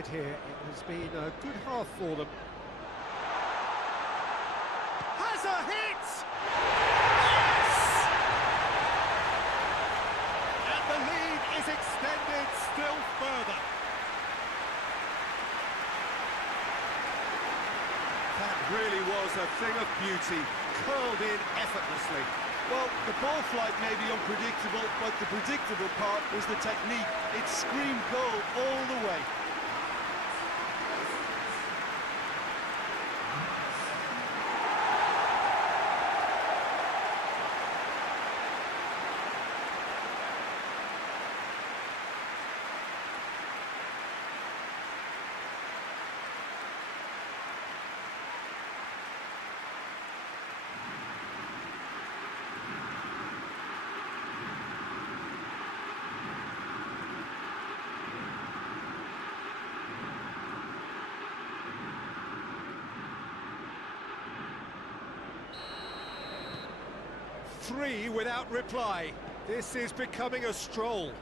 ahead here. It has been a good half for them. Has a hit! Yes! And the lead is extended still further. That really was a thing of beauty, curled in effortlessly. Well, the ball flight may be unpredictable, but the predictable part was the technique. It screamed goal all the way. Three without reply. This is becoming a stroll.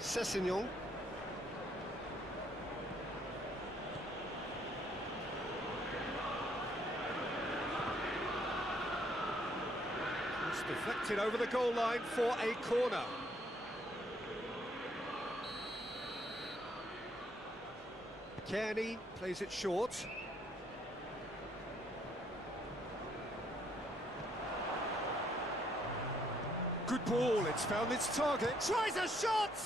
Sessignon. It's deflected over the goal line for a corner. Kearney plays it short. Good ball, it's found its target. Tries a shot!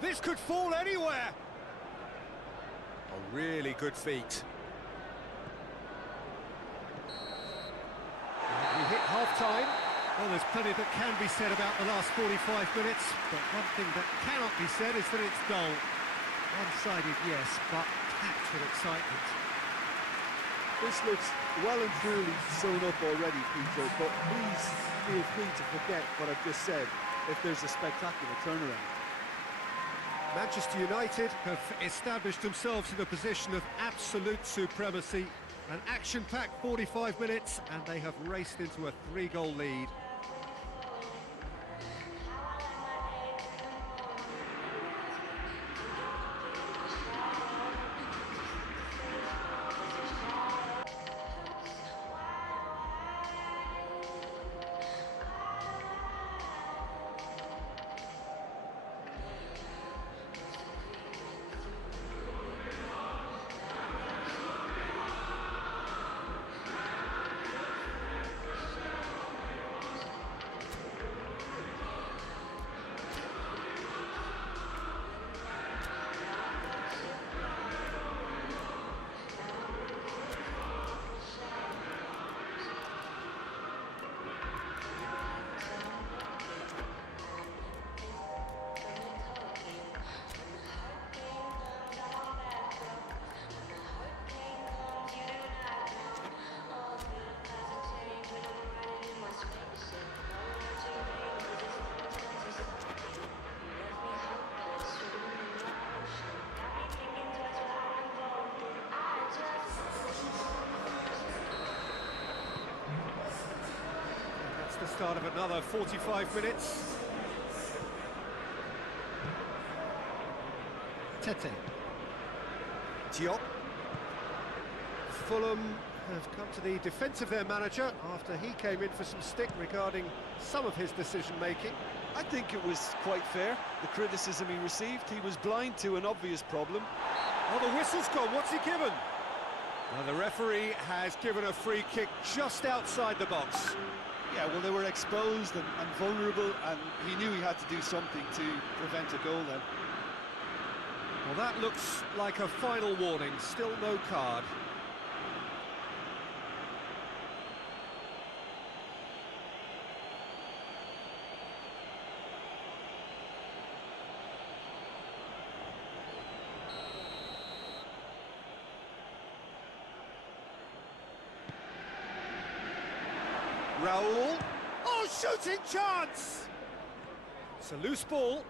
This could fall anywhere. A really good feat. We hit half-time. Well, there's plenty that can be said about the last 45 minutes, but one thing that cannot be said is that it's dull. One-sided, yes, but packed with excitement. This looks well and truly sewn up already, Peter, but please feel free to forget what I've just said if there's a spectacular turnaround. Manchester United have established themselves in a position of absolute supremacy. An action-packed 45 minutes, and they have raced into a 3-goal lead. The start of another 45 minutes. Tete. Diop. Fulham have come to the defence of their manager after he came in for some stick regarding some of his decision-making. I think it was quite fair, the criticism he received. He was blind to an obvious problem. Oh, the whistle's gone. What's he given? Well, the referee has given a free kick just outside the box. Yeah, well, they were exposed and vulnerable, and he knew he had to do something to prevent a goal then. Well, that looks like a final warning. Still no card. Raul. Oh, shooting chance! It's a loose ball.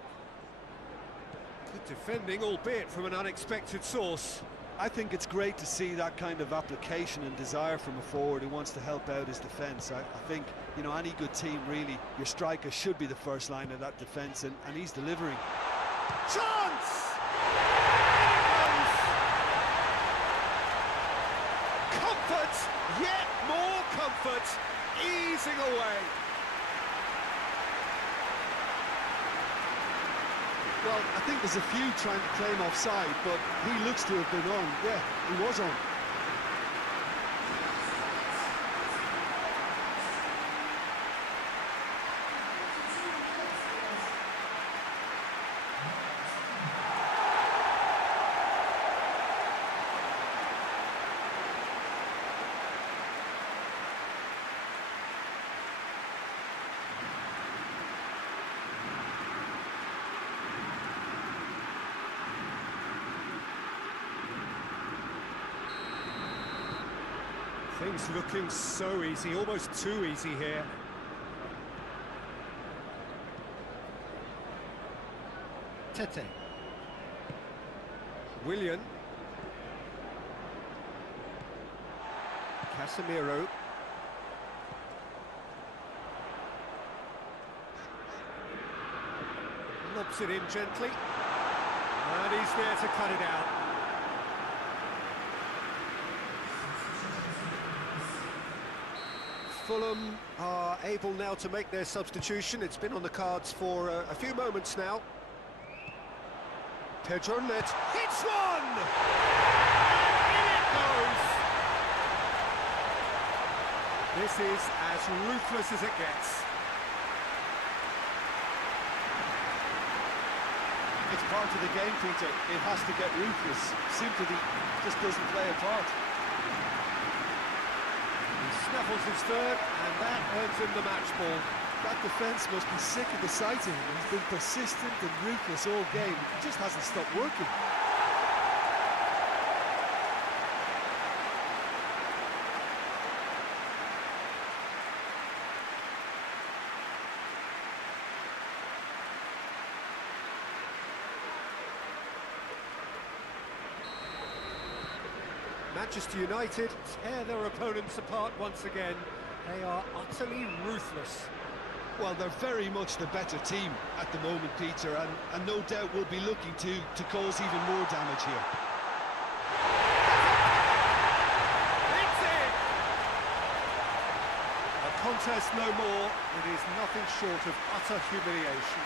Good defending, albeit from an unexpected source. I think it's great to see that kind of application and desire from a forward who wants to help out his defence. I think, you know, any good team, really, your striker should be the first line of that defence, and he's delivering. Chance! In it goes! Comfort! Yet more comfort! Easing away! Well, I think there's a few trying to claim offside, but he looks to have been on. Yeah, he was on. Things looking so easy, almost too easy here. Tete. Willian. Casemiro. Lobs it in gently. And he's there to cut it out. Fulham are able now to make their substitution. It's been on the cards for a few moments now. Pedro Net hits one! And in it goes! This is as ruthless as it gets. It's part of the game, Peter. It has to get ruthless. Simply just doesn't play a part. Snaffles his third, and that earns him the match ball. That defence must be sick of the sight of him. He's been persistent and ruthless all game. He just hasn't stopped working. Manchester United tear their opponents apart once again. They are utterly ruthless. Well, they're very much the better team at the moment, Peter, and no doubt will be looking to cause even more damage here. It's in! A contest no more. It is nothing short of utter humiliation.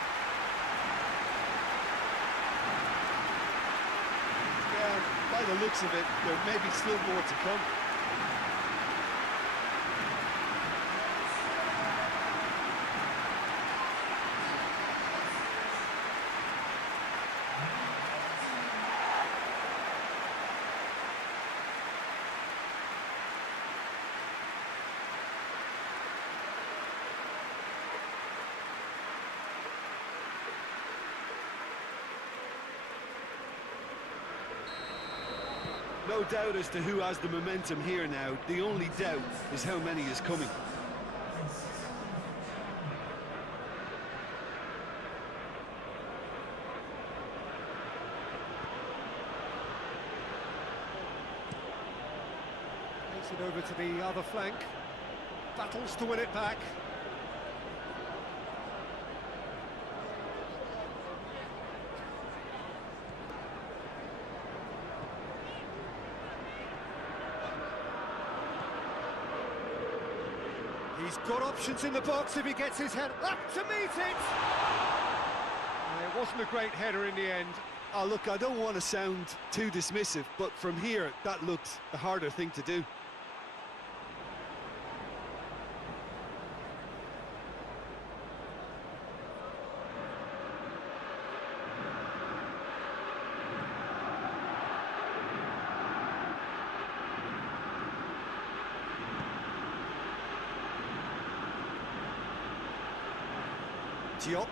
By the looks of it, there may be still more to come. No doubt as to who has the momentum here now. The only doubt is how many is coming. Takes it over to the other flank. Battles to win it back. He's got options in the box if he gets his head up to meet it! It wasn't a great header in the end. Oh, look, I don't want to sound too dismissive, but from here, that looked the harder thing to do. Diop.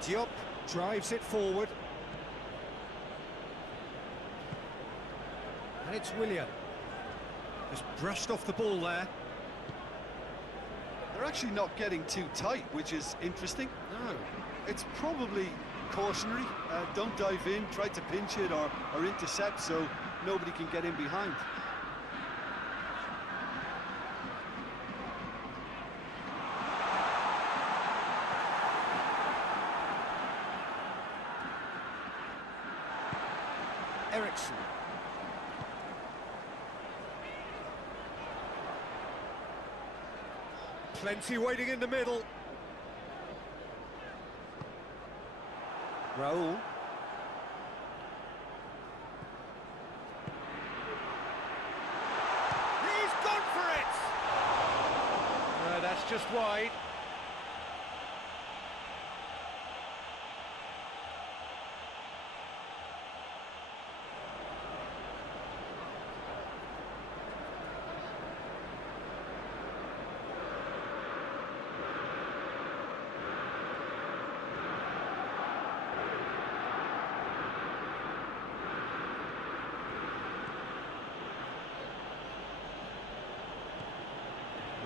Diop drives it forward. And it's Willian. Just brushed off the ball there. They're actually not getting too tight, which is interesting. No. It's probably cautionary. Don't dive in, try to pinch it or intercept so nobody can get in behind. Ericsson. Plenty waiting in the middle. Raul. He's gone for it! No, that's just wide.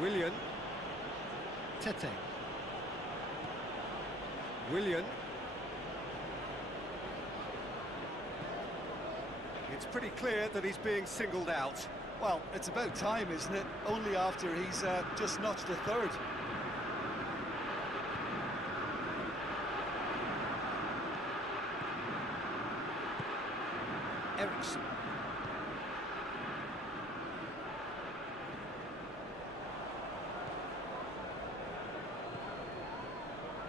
Willian. Tete. Willian. It's pretty clear that he's being singled out. Well, it's about time, isn't it? Only after he's just notched a third. Ericsson.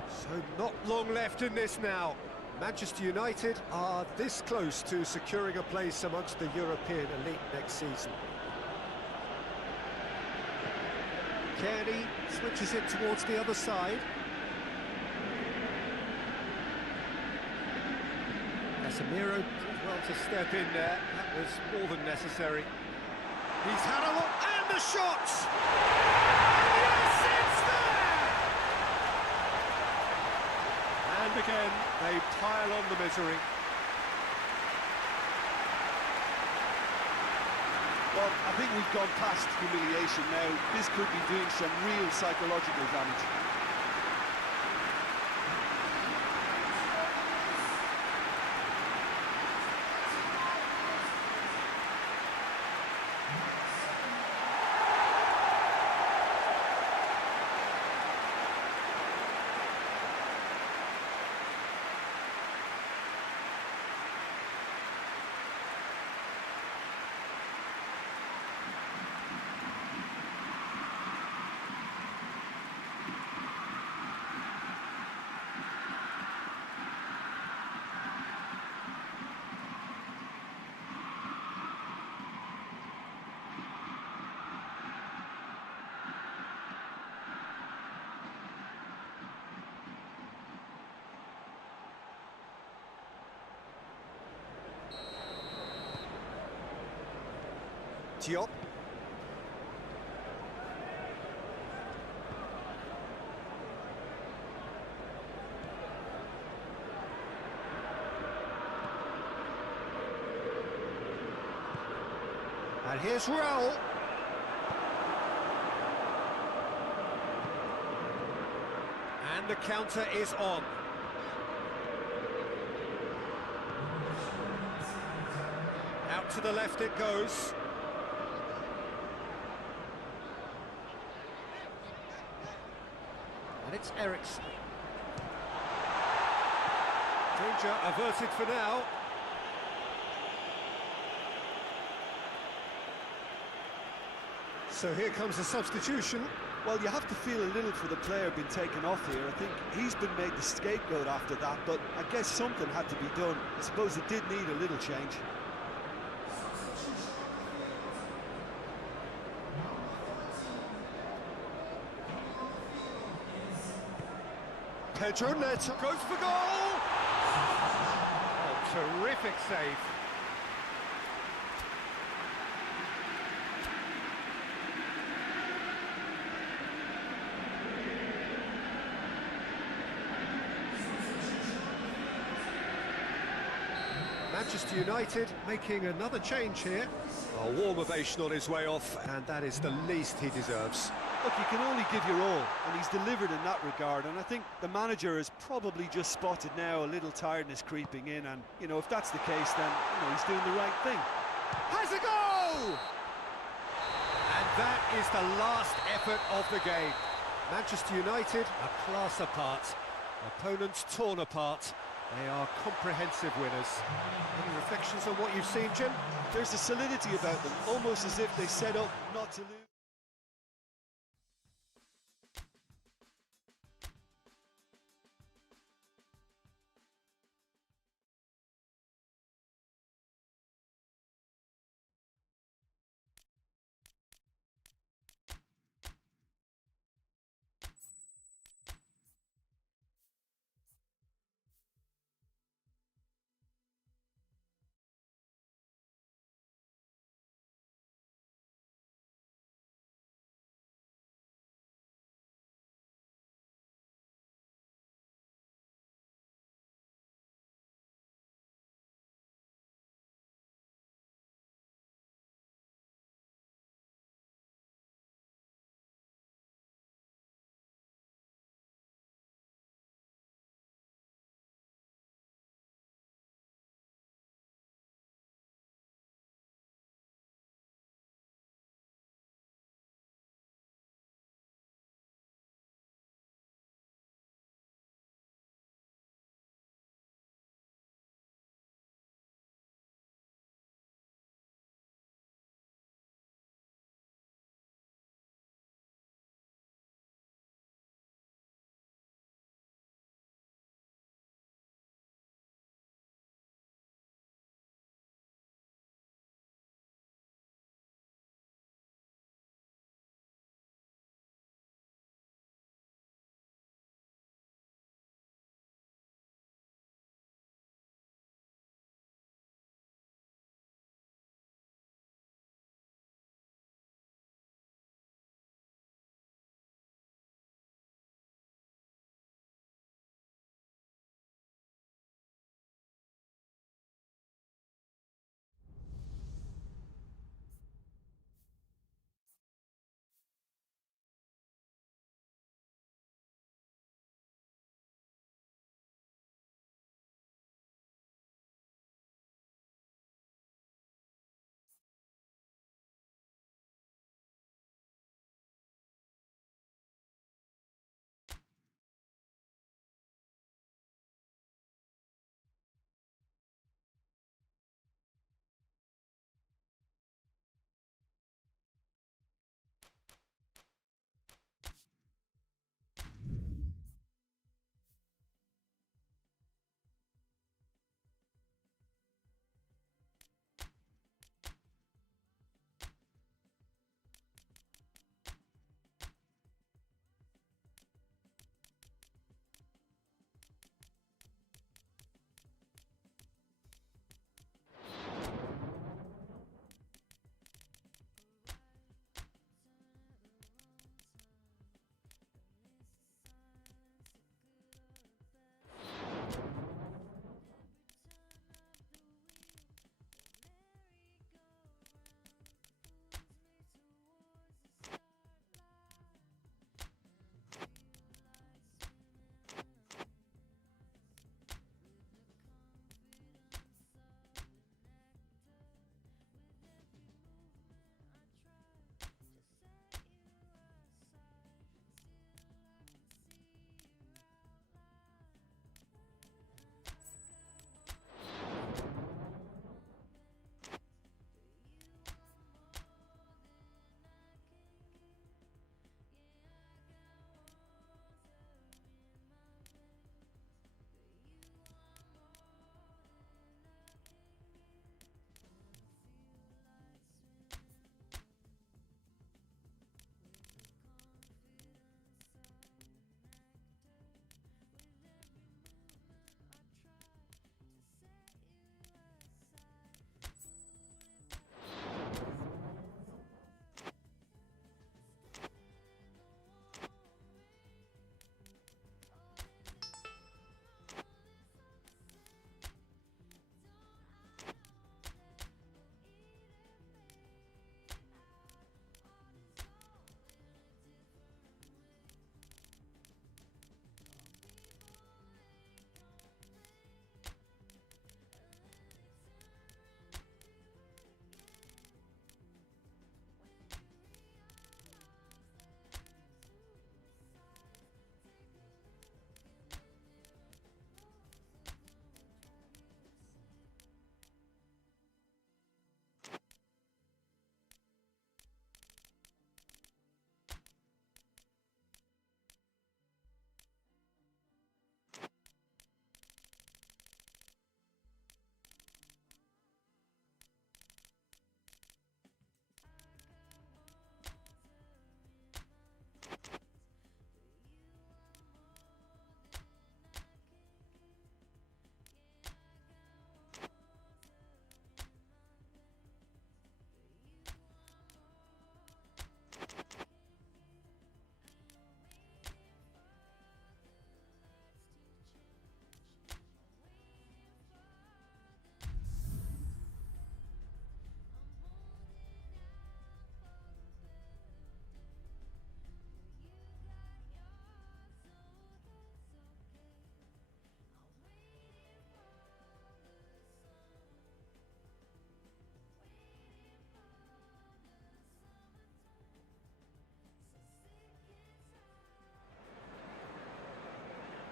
So not long left in this now. Manchester United are this close to securing a place amongst the European elite next season. Kearney switches it towards the other side. Casemiro did well to step in there. That was more than necessary. He's had a look, and the shot! Yes, it's there! And again, they pile on the misery. Well, I think we've gone past humiliation now. This could be doing some real psychological damage. Diop. And here's Raul. And the counter is on. Out to the left it goes. And it's Ericsson. Danger averted for now. So here comes the substitution. Well, you have to feel a little for the player being taken off here. I think he's been made the scapegoat after that, but I guess something had to be done. I suppose it did need a little change. Pedro Neto goes for goal! Oh, terrific save. Manchester United making another change here. A warm ovation on his way off, and that is the least he deserves. Look, you can only give your all, and he's delivered in that regard, and I think the manager has probably just spotted now a little tiredness creeping in, and, you know, if that's the case, then, you know, he's doing the right thing. Has a goal! And that is the last effort of the game. Manchester United a class apart. Opponents torn apart. They are comprehensive winners. Any reflections on what you've seen, Jim? There's a solidity about them, almost as if they set up not to lose.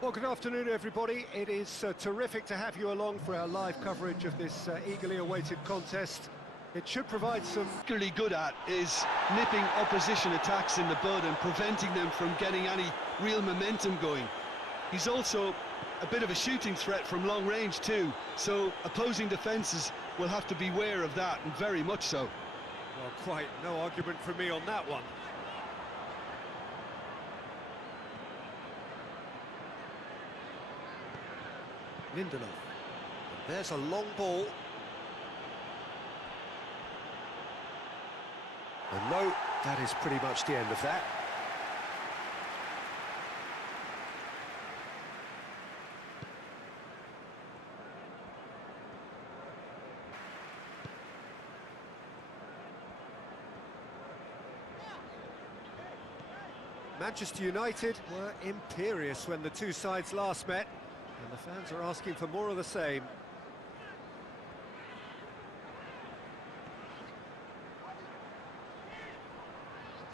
Well, good afternoon, everybody. It is terrific to have you along for our live coverage of this eagerly awaited contest. It should provide some... Particularly good at is nipping opposition attacks in the bud and preventing them from getting any real momentum going. He's also a bit of a shooting threat from long range too, so opposing defences will have to beware of that, and very much so. Well, quite no argument from me on that one. Lindelof. There's a long ball. And no, that is pretty much the end of that. Manchester United were imperious when the two sides last met, and the fans are asking for more of the same.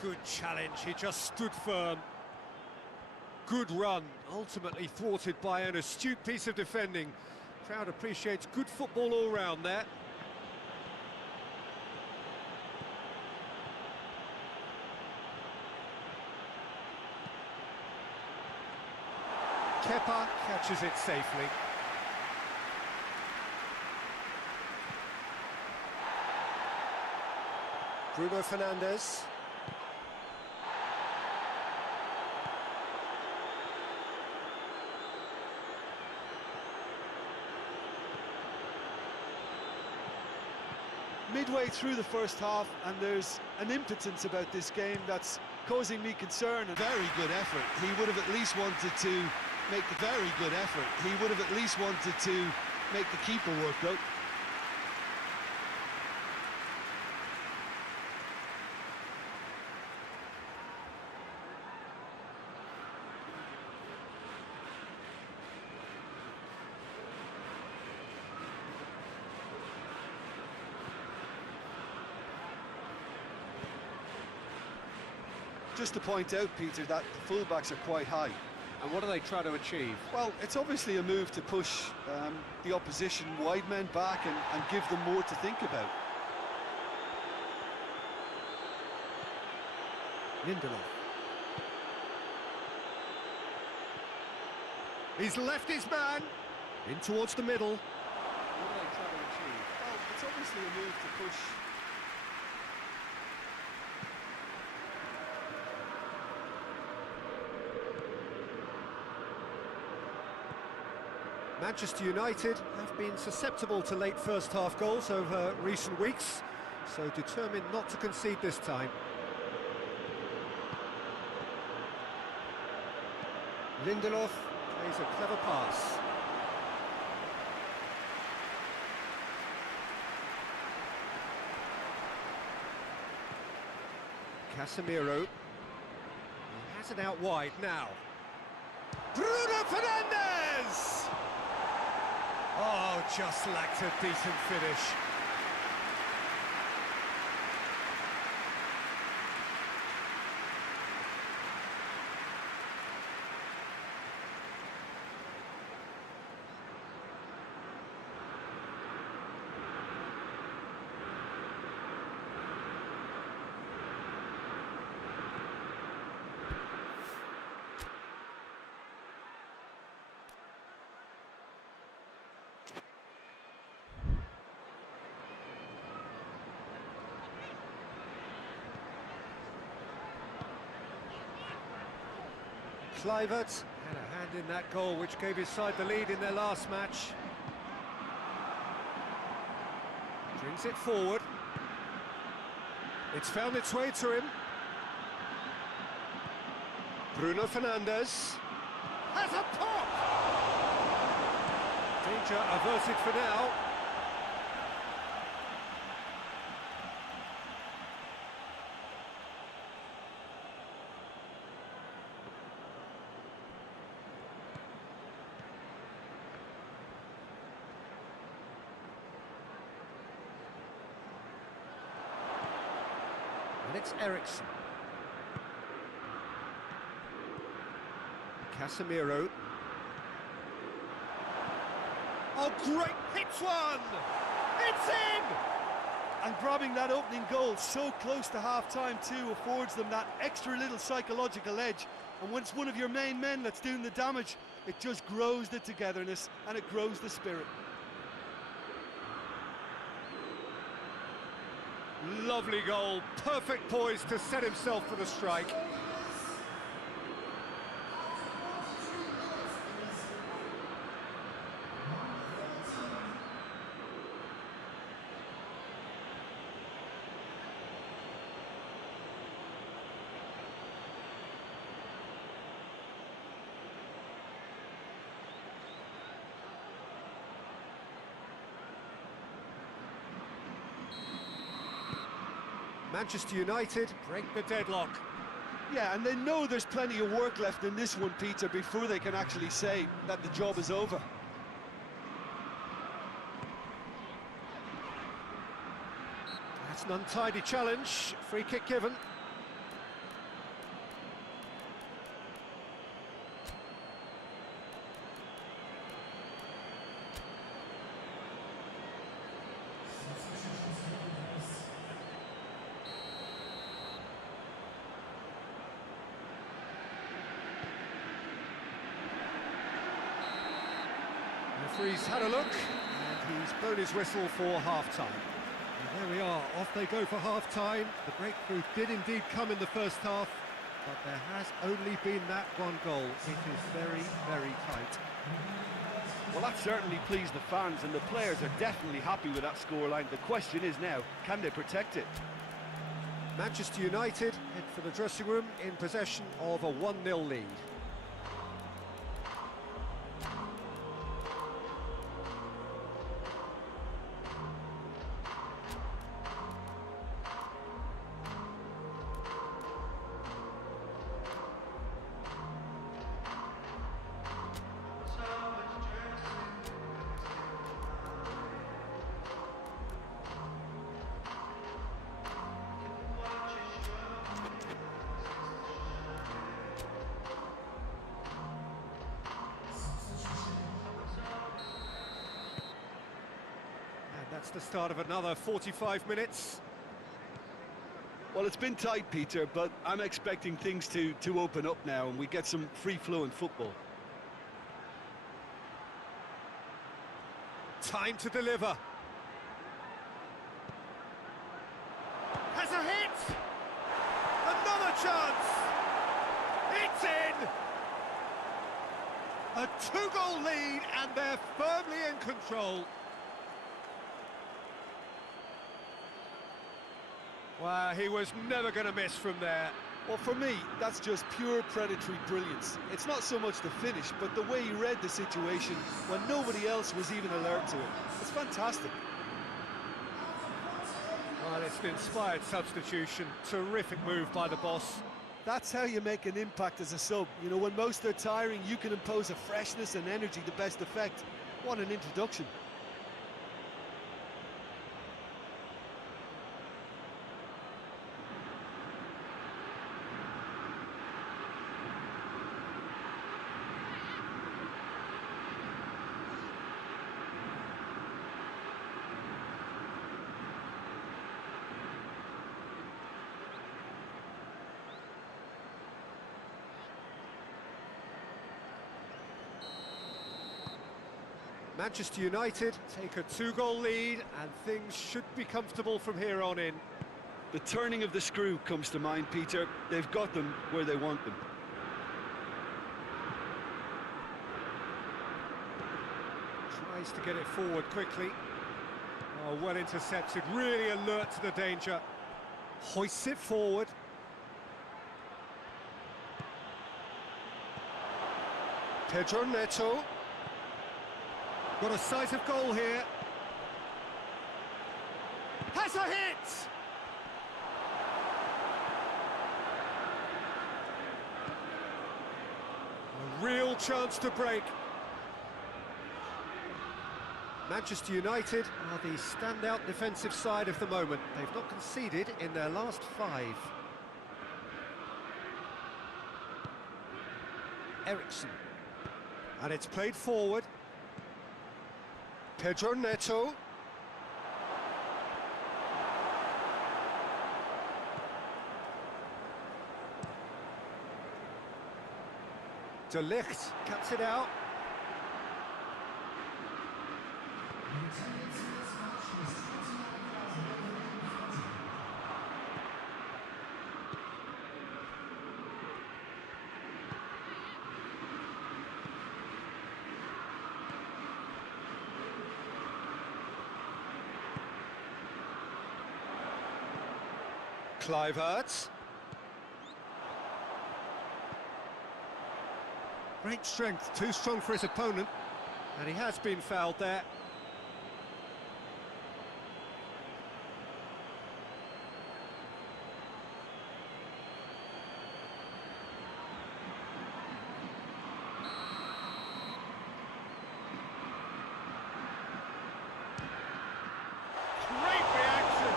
Good challenge, he just stood firm. Good run, ultimately thwarted by an astute piece of defending. Crowd appreciates good football all round there. Kepa catches it safely. Bruno Fernandes. Midway through the first half, and there's an impotence about this game that's causing me concern. A very good effort. He would have at least wanted to make the very good effort. He would have at least wanted to make the keeper work out. Just to point out, Peter, that the fullbacks are quite high. And what are they trying to achieve? Well, it's obviously a move to push the opposition wide men back and give them more to think about. Lindelof. He's left his man in towards the middle. What are they trying to achieve? Well, it's obviously a move to push. Manchester United have been susceptible to late first-half goals over recent weeks, so determined not to concede this time. Lindelof plays a clever pass. Casemiro. He has it out wide now. Bruno Fernandes! Oh, just lacked a decent finish. Kluivert had a hand in that goal which gave his side the lead in their last match. Brings it forward. It's found its way to him. Bruno Fernandes has a pop! Danger averted for now. And it's Ericsson. Casemiro. Oh, great, hits one! It's in! And grabbing that opening goal so close to half-time too affords them that extra little psychological edge. And when it's one of your main men that's doing the damage, it just grows the togetherness and it grows the spirit. Lovely goal, perfect poise to set himself for the strike. Manchester United break the deadlock. Yeah, and they know there's plenty of work left in this one, Peter, before they can actually say that the job is over. That's an untidy challenge, free kick given. Referee's had a look, and he's blown his whistle for half-time. And there we are, off they go for half-time. The breakthrough did indeed come in the first half, but there has only been that one goal. It is very, very tight. Well, that certainly pleased the fans, and the players are definitely happy with that scoreline. The question is now, can they protect it? Manchester United head for the dressing room in possession of a 1-0 lead. That's the start of another 45 minutes. Well, it's been tight, Peter, but I'm expecting things to open up now and we get some free-flowing football. Time to deliver. Has a hit! Another chance! It's in! A two-goal lead and they're firmly in control. Well, he was never going to miss from there. Well, for me, that's just pure predatory brilliance. It's not so much the finish, but the way he read the situation when nobody else was even alert to it. It's fantastic. Well, it's an inspired substitution. Terrific move by the boss. That's how you make an impact as a sub. You know, when most are tiring, you can impose a freshness and energy to best effect. What an introduction. Manchester United take a two-goal lead and things should be comfortable from here on in. The turning of the screw comes to mind, Peter. They've got them where they want them. Tries to get it forward quickly. Oh, well intercepted, really alert to the danger. Hoists it forward. Pedro Neto. Got a sight of goal here. Has a hit! A real chance to break. Manchester United are the standout defensive side of the moment. They've not conceded in their last 5. Eriksson. And it's played forward. Pedro Neto. De Ligt cuts it out. Kluivert. Great strength, too strong for his opponent, and he has been fouled there. Great reaction!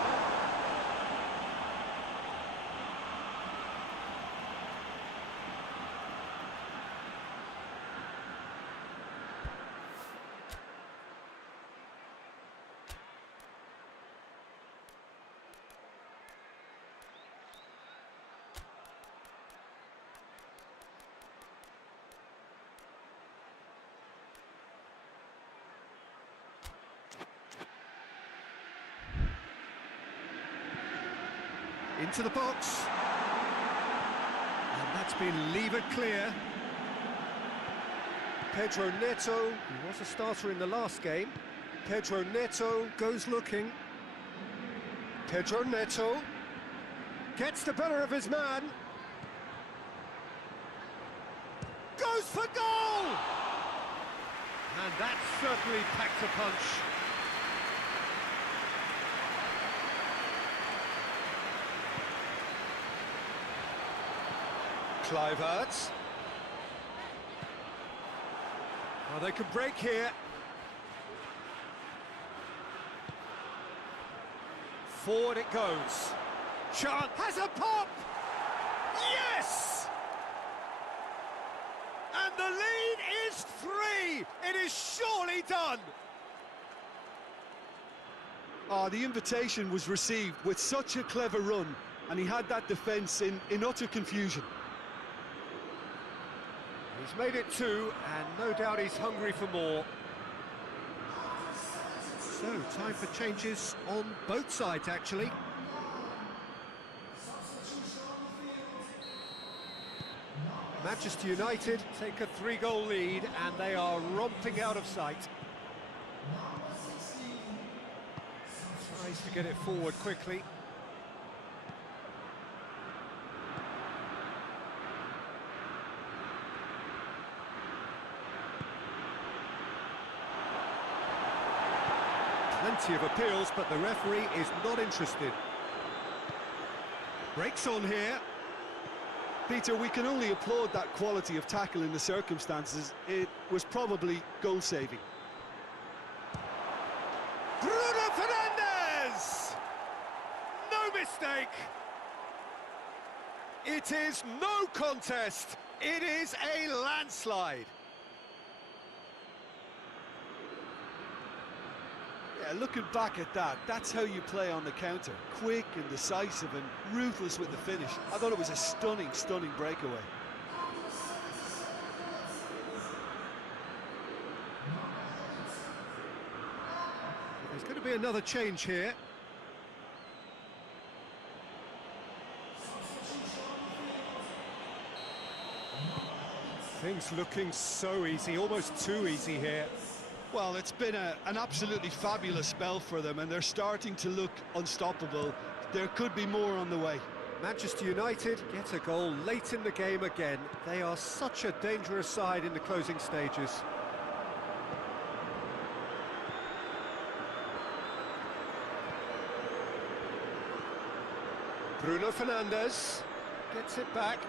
Into the box. And that's been levered clear. Pedro Neto, he was a starter in the last game. Pedro Neto goes looking. Pedro Neto gets the better of his man. Goes for goal! And that certainly packed a punch. Kluivert. Well, they could break here. Forward it goes. Chance has a pop! Yes! And the lead is 3! It is surely done! The invitation was received with such a clever run, and he had that defence in utter confusion. He's made it 2, and no doubt he's hungry for more. So, time for changes on both sides, actually. Manchester United take a 3-goal lead, and they are romping out of sight. Tries to get it forward quickly. Plenty of appeals, but the referee is not interested. Breaks on here. Peter, we can only applaud that quality of tackle in the circumstances. It was probably goal-saving. Bruno Fernandes! No mistake! It is no contest. It is a landslide. Yeah, looking back at that, that's how you play on the counter. Quick and decisive and ruthless with the finish. I thought it was a stunning, stunning breakaway. There's going to be another change here. Things looking so easy, almost too easy here. Well, it's been an absolutely fabulous spell for them, and they're starting to look unstoppable. There could be more on the way. Manchester United get a goal late in the game again. They are such a dangerous side in the closing stages. Bruno Fernandes gets it back.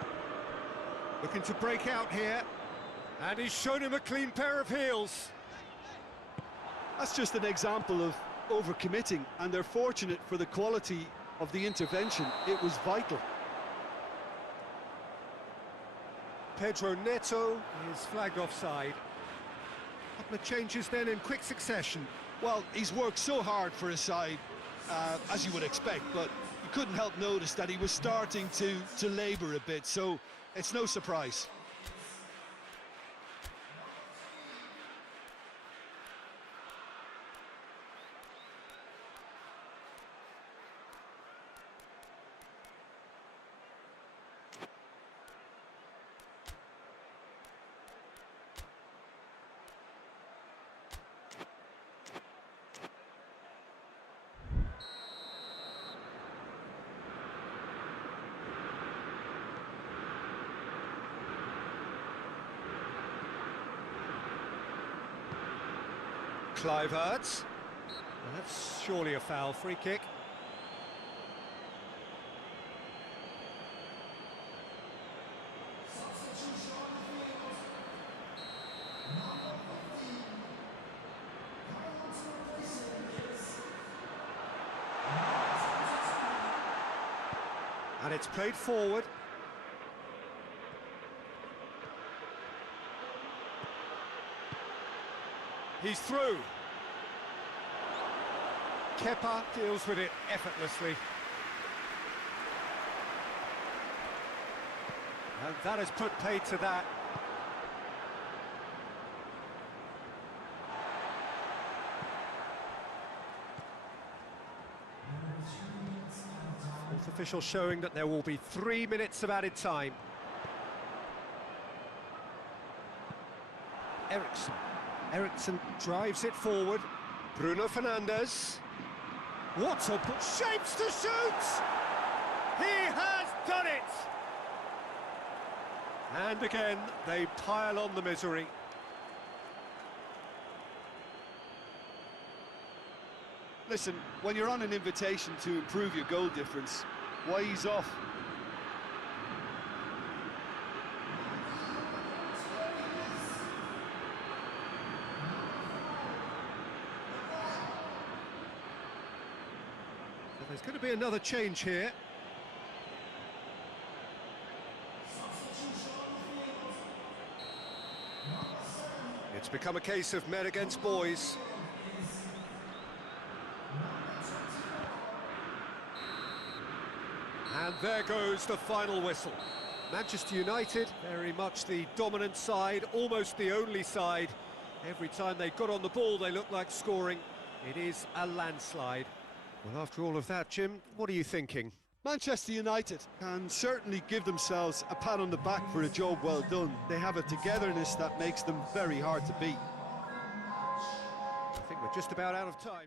Looking to break out here. And he's shown him a clean pair of heels. That's just an example of overcommitting, and they're fortunate for the quality of the intervention. It was vital. Pedro Neto is flagged offside. Couple of changes then in quick succession. Well, he's worked so hard for his side, as you would expect, but you couldn't help notice that he was starting to labour a bit, so it's no surprise. Kluivert. That's surely a foul. Free kick. And it's played forward. He's through. Kepa deals with it effortlessly. And that has put paid to that. Fourth official showing that there will be 3 minutes of added time. Eriksson drives it forward. Bruno Fernandes. What a shapes to shoot! He has done it! And again, they pile on the misery. Listen, when you're on an invitation to improve your goal difference, why ease off? There's going to be another change here. It's become a case of men against boys. And there goes the final whistle. Manchester United, very much the dominant side, almost the only side. Every time they got on the ball, they looked like scoring. It is a landslide. Well, after all of that, Jim, what are you thinking? Manchester United can certainly give themselves a pat on the back for a job well done. They have a togetherness that makes them very hard to beat. I think we're just about out of time.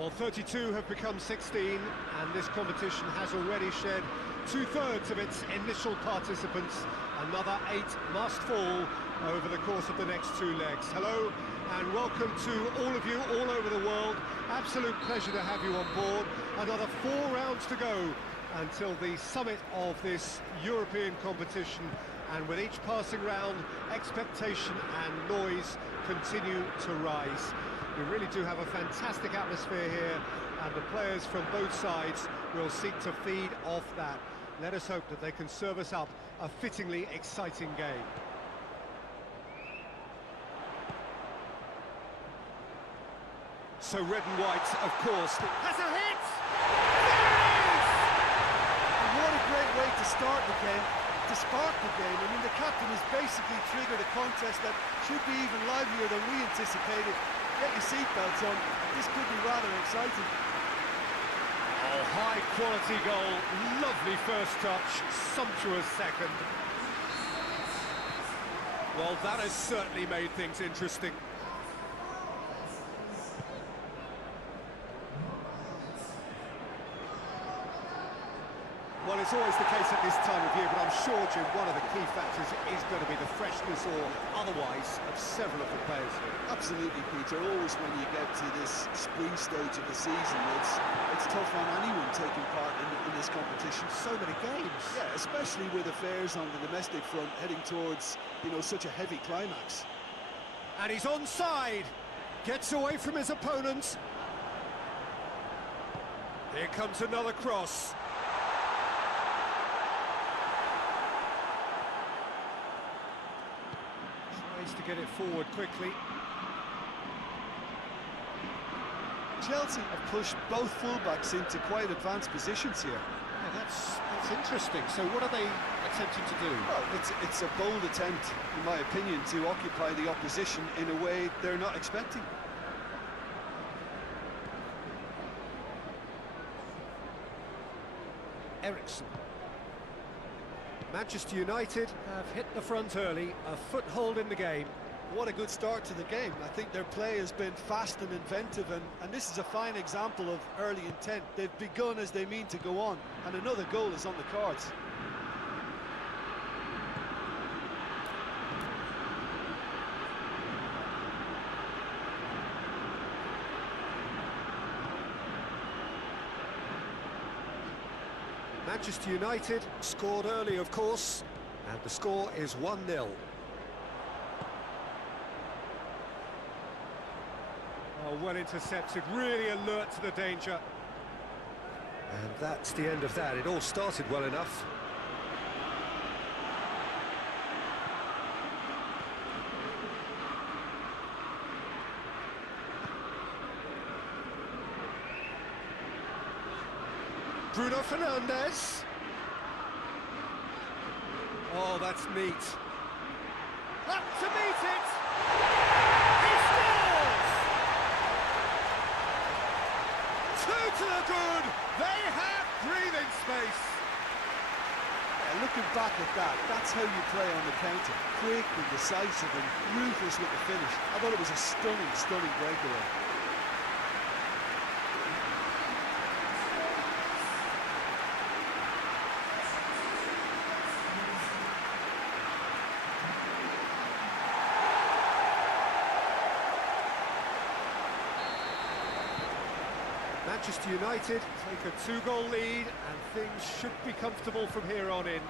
Well, 32 have become 16, and this competition has already shed two-thirds of its initial participants. Another 8 must fall over the course of the next 2 legs. Hello, and welcome to all of you all over the world. Absolute pleasure to have you on board. Another 4 rounds to go until the summit of this European competition. And with each passing round, expectation and noise continue to rise. We really do have a fantastic atmosphere here, and the players from both sides will seek to feed off that. Let us hope that they can serve us up a fittingly exciting game. So red and white, of course, has a hit! There it is! And what a great way to start the game, to spark the game. I mean, the captain has basically triggered a contest that should be even livelier than we anticipated. Get your seatbelts on, this could be rather exciting. Oh, high quality goal, lovely first touch, sumptuous second. Well, that has certainly made things interesting. Well, it's always the case at this time of year, but I'm sure, Jim, one of the key factors is going to be the freshness or otherwise of several of the players here. Absolutely, Peter. Always when you get to this spring stage of the season, it's tough on anyone taking part in this competition. So many games. Yeah, especially with affairs on the domestic front heading towards, you know, such a heavy climax. And he's onside. Gets away from his opponent. Here comes another cross. Tries to get it forward quickly. Chelsea have pushed both fullbacks into quite advanced positions here. Yeah, that's interesting. So what are they attempting to do? Well, it's a bold attempt, in my opinion, to occupy the opposition in a way they're not expecting. Ericsson. Manchester United have hit the front early, a foothold in the game. What a good start to the game. I think their play has been fast and inventive, and this is a fine example of early intent. They've begun as they mean to go on, and another goal is on the cards. Manchester United scored early, of course, and the score is 1-0. Oh, well intercepted, really alert to the danger. And that's the end of that. It all started well enough. Bruno Fernandes. Oh, that's neat. Up to meet it! He scores! 2 to the good! They have breathing space! Yeah, looking back at that, that's how you play on the counter. Quick and decisive and ruthless with the finish. I thought it was a stunning, stunning breakaway. Manchester United take a 2-goal lead, and things should be comfortable from here on in.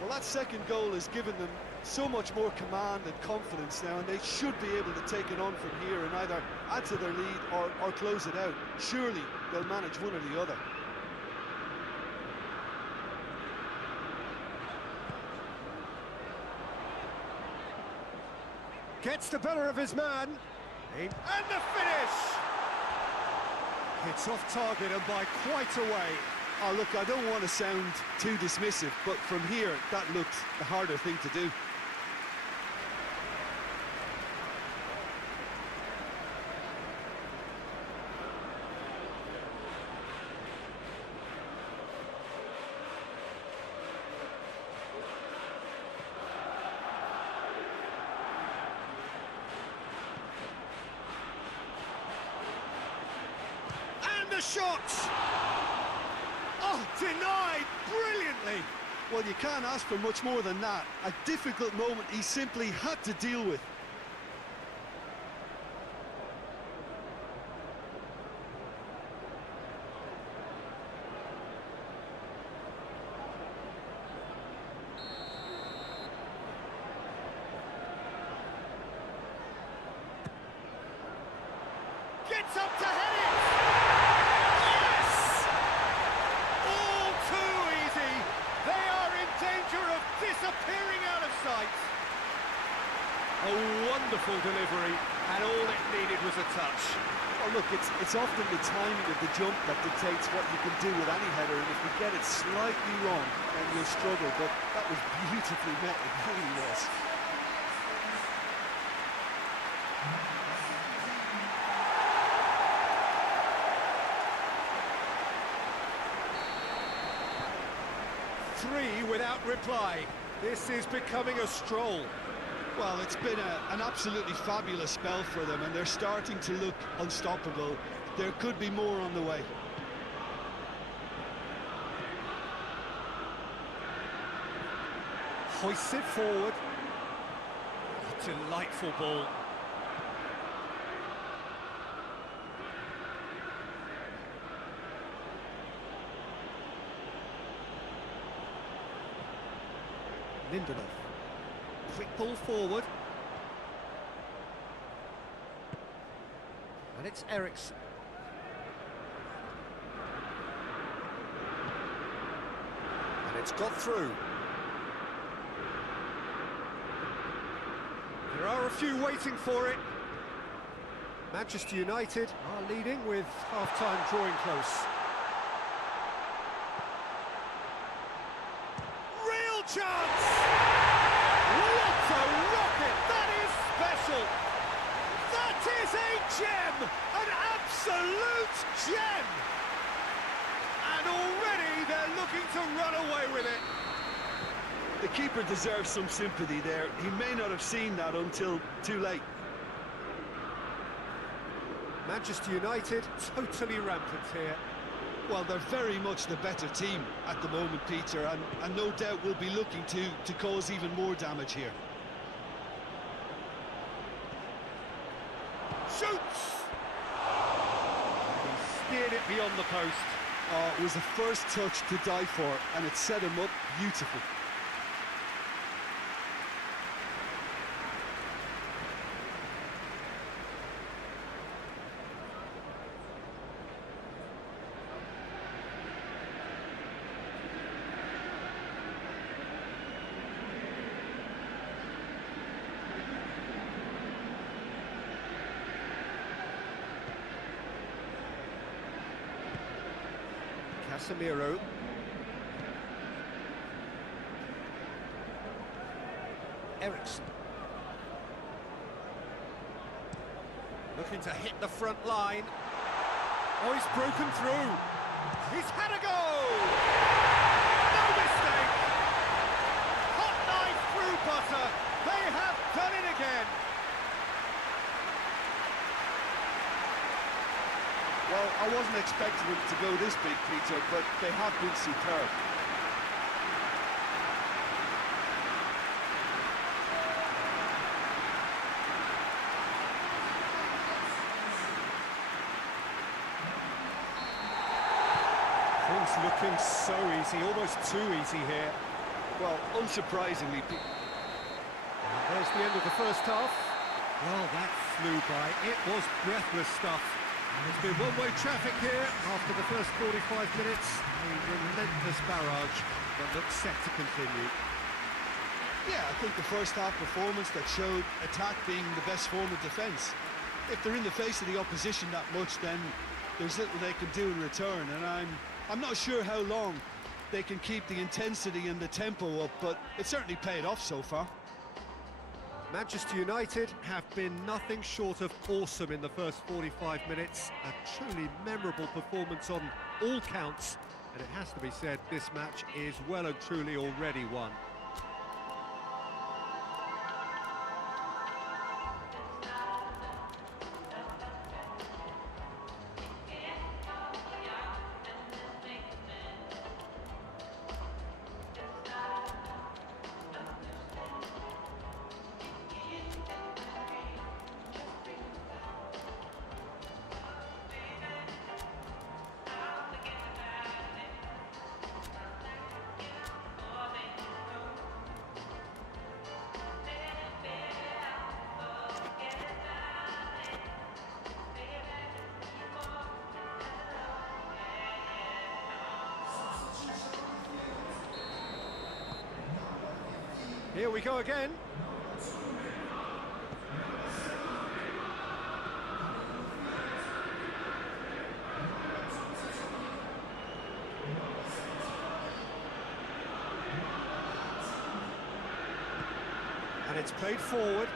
Well, that second goal has given them so much more command and confidence now, and they should be able to take it on from here and either add to their lead or close it out. Surely they'll manage one or the other. Gets the better of his man. And the finish! It's off target and by quite a way. Oh, look, I don't want to sound too dismissive, but from here, that looked the harder thing to do. the shot! Oh, denied brilliantly! Well, you can't ask for much more than that. A difficult moment he simply had to deal with. Gets up to head it! Yes! All too easy! They are in danger of disappearing out of sight! A wonderful delivery, and all it needed was a touch. Oh, look, it's often the timing of the jump that dictates what you can do with any header, and if you get it slightly wrong, then you'll struggle, but that was beautifully met, it really was. Three without reply. This is becoming a stroll. Well, it's been an absolutely fabulous spell for them, and they're starting to look unstoppable. There could be more on the way. Hoists it forward. Delightful ball. Lindelof. Quick ball forward. And it's Eriksson. And it's got through. There are a few waiting for it. Manchester United are leading with half-time drawing close. Real chance! What a rocket! That is special! That is a gem! An absolute gem! And already they're looking to run away with it. The keeper deserves some sympathy there. He may not have seen that until too late. Manchester United totally rampant here. Well, they're very much the better team at the moment, Peter, and no doubt will be looking to cause even more damage here. Shoots! He steered it beyond the post. Oh, it was a first touch to die for, and it set him up beautifully. Casemiro. Eriksson. Looking to hit the front line. Oh, he's broken through. He's had a go! No mistake! Hot knife through butter. They have done it again. Well, I wasn't expecting them to go this big, Peter, but they have been superb. Things looking so easy, almost too easy here. Well, unsurprisingly, And there's the end of the first half. Well, that flew by. It was breathless stuff. There's been one-way traffic here after the first 45 minutes. A relentless barrage that looks set to continue. yeah, I think the first half performance that showed attack being the best form of defence. If they're in the face of the opposition that much, then there's little they can do in return, and I'm not sure how long they can keep the intensity and the tempo up, but it certainly paid off so far. Manchester United have been nothing short of awesome in the first 45 minutes. A truly memorable performance on all counts, and it has to be said, this match is well and truly already won. Here we go again. And it's played forward.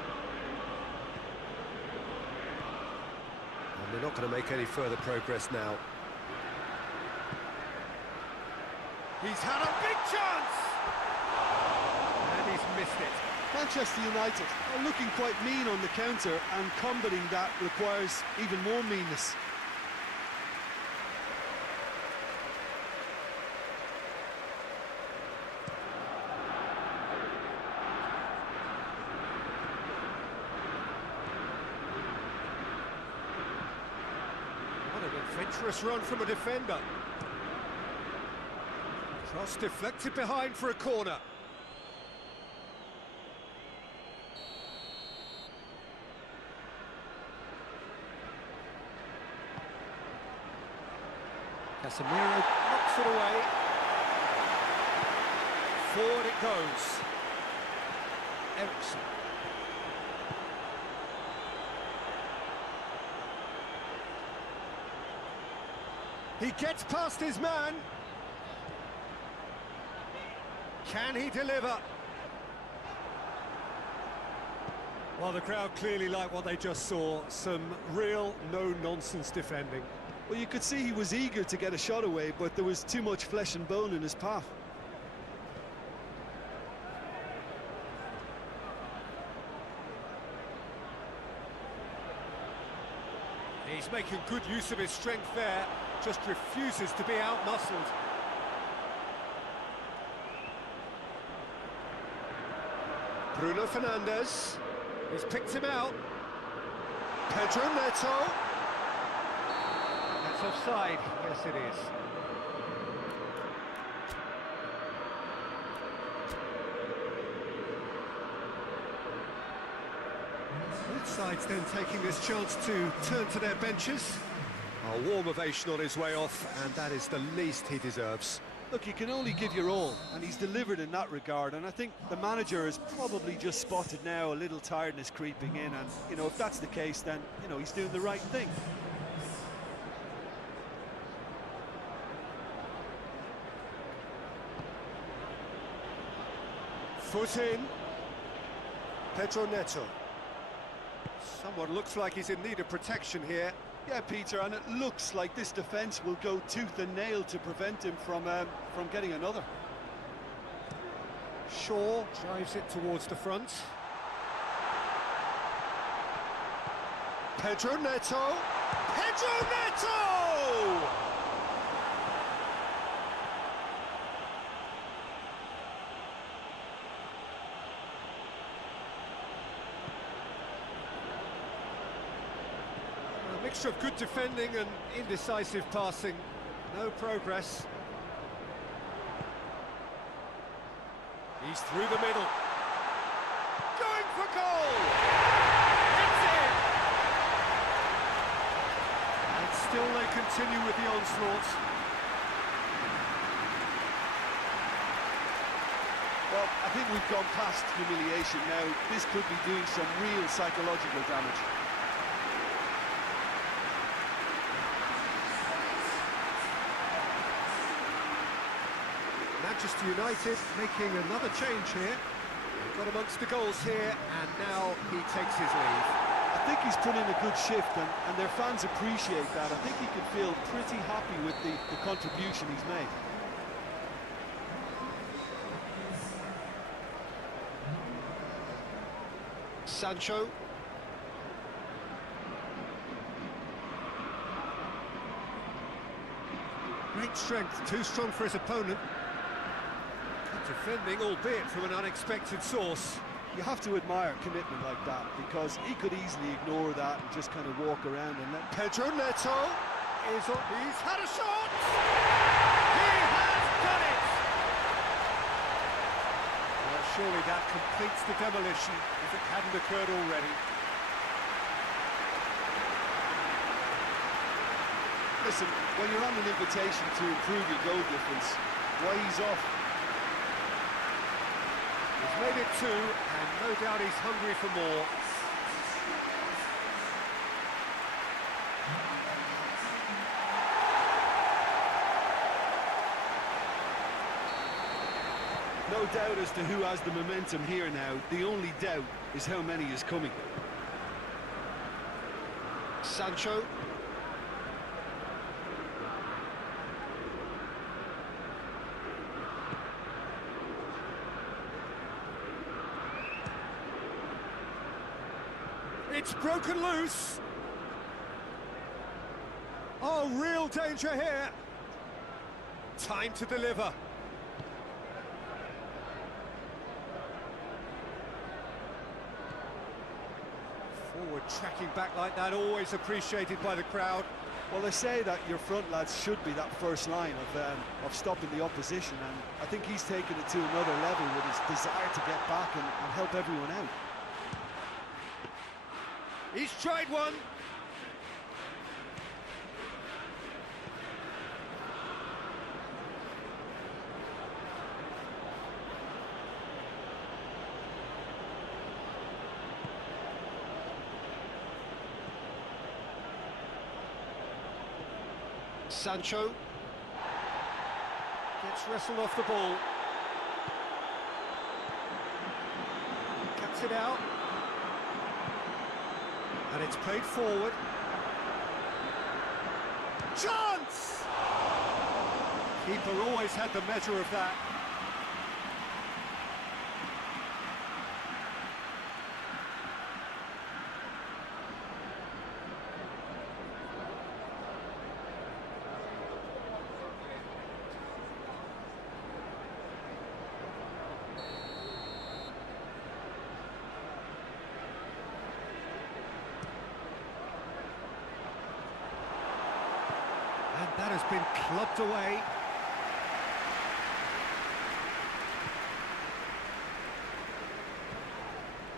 And they're not going to make any further progress now. He's had a big chance! And he's missed it. Manchester United are looking quite mean on the counter, and combating that requires even more meanness. What an adventurous run from a defender. Cross deflected behind for a corner. Casemiro knocks it away. Forward it goes. Ericsson. He gets past his man. Can he deliver? Well, the crowd clearly like what they just saw. Some real no-nonsense defending. Well, you could see he was eager to get a shot away, but there was too much flesh and bone in his path. He's making good use of his strength there, just refuses to be out-muscled. Bruno Fernandes, he's picked him out. Pedro Neto. That's offside, yes it is. Both sides then taking this chance to turn to their benches. A warm ovation on his way off, and that is the least he deserves. Look, you can only give your all, and he's delivered in that regard, and I think the manager has probably just spotted now a little tiredness creeping in, and, you know, if that's the case, then, you know, he's doing the right thing. Foot in. Pedro Neto. Someone looks like he's in need of protection here. Yeah, Peter, and it looks like this defence will go tooth and nail to prevent him from getting another. Shaw drives it towards the front. Pedro Neto. Pedro Neto! A mixture of good defending and indecisive passing. No progress. He's through the middle. Going for goal! It's in! And still they continue with the onslaught. Well, I think we've gone past humiliation now. This could be doing some real psychological damage. Manchester United making another change here. They've got amongst the goals here, and now he takes his leave. I think he's put in a good shift, and their fans appreciate that. I think he can feel pretty happy with the contribution he's made. Sancho. Great strength, too strong for his opponent. Good defending, albeit from an unexpected source. You have to admire commitment like that, because he could easily ignore that and just kind of walk around and let... Pedro Neto is on. He's had a shot! He has done it! Well, surely that completes the demolition if it hadn't occurred already. Listen, when you're on an invitation to improve your goal difference, why ease off? His He's made it 2, and no doubt he's hungry for more. No doubt as to who has the momentum here now. The only doubt is how many is coming. Sancho. It's broken loose. Oh, real danger here. Time to deliver. Forward tracking back like that, always appreciated by the crowd. Well, they say that your front lads should be that first line of stopping the opposition, and I think he's taken it to another level with his desire to get back and help everyone out. He's tried one. Sancho gets wrestled off the ball. Cuts it out. And it's played forward. Chance! Keeper always had the measure of that. And that has been clubbed away.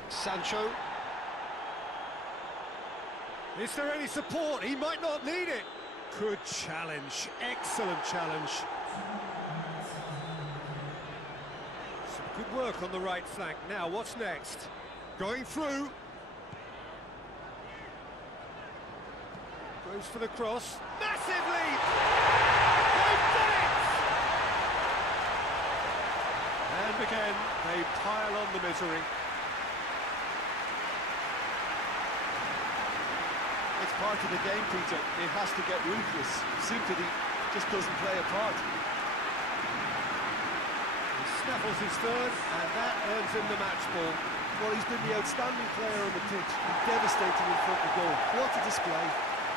Sancho. Is there any support? He might not need it. Good challenge, excellent challenge. Some good work on the right flank. Now, what's next? Going through. Goes for the cross. Massive lead! They've done it! And again, they pile on the misery. It's part of the game, Peter. It has to get ruthless. Sympathy just doesn't play a part. He snaffles his third, and that earns him the match ball. Well, he's been the outstanding player on the pitch, devastating in front of goal. What a display,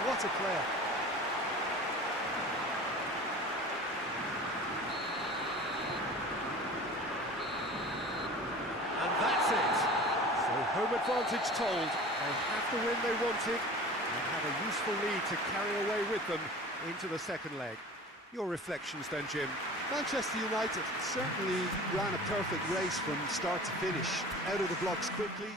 what a player. And that's it. So home advantage told. They have the win they wanted and have a useful lead to carry away with them into the second leg. Your reflections then, Jim? Manchester United certainly ran a perfect race from start to finish. Out of the blocks quickly.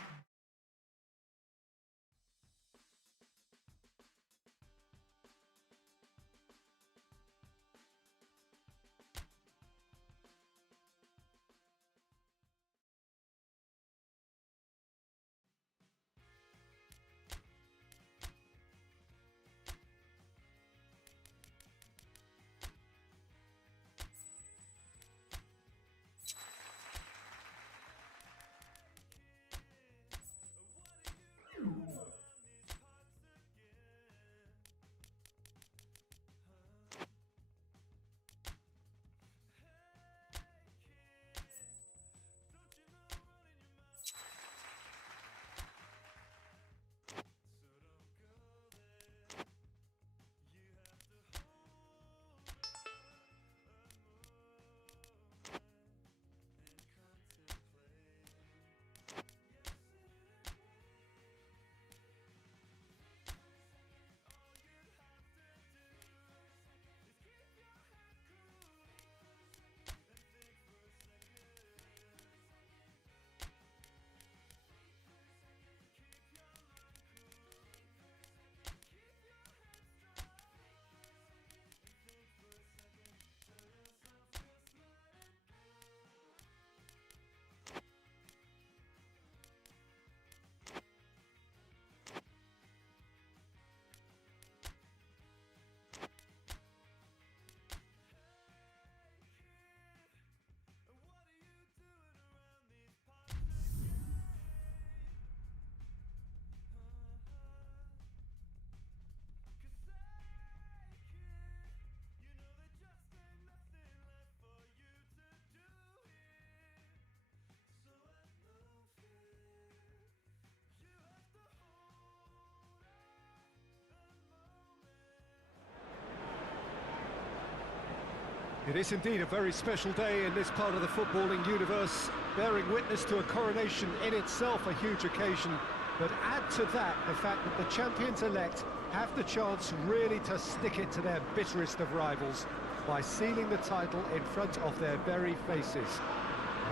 It is indeed a very special day in this part of the footballing universe, bearing witness to a coronation in itself a huge occasion. But add to that the fact that the champions-elect have the chance really to stick it to their bitterest of rivals by sealing the title in front of their very faces.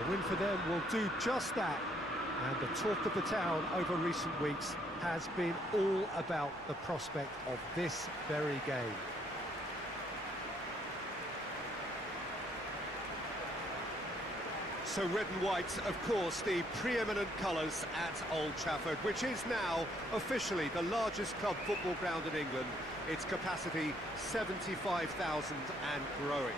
A win for them will do just that, and the talk of the town over recent weeks has been all about the prospect of this very game. So red and white, of course, the preeminent colours at Old Trafford, which is now officially the largest club football ground in England. Its capacity 75,000 and growing.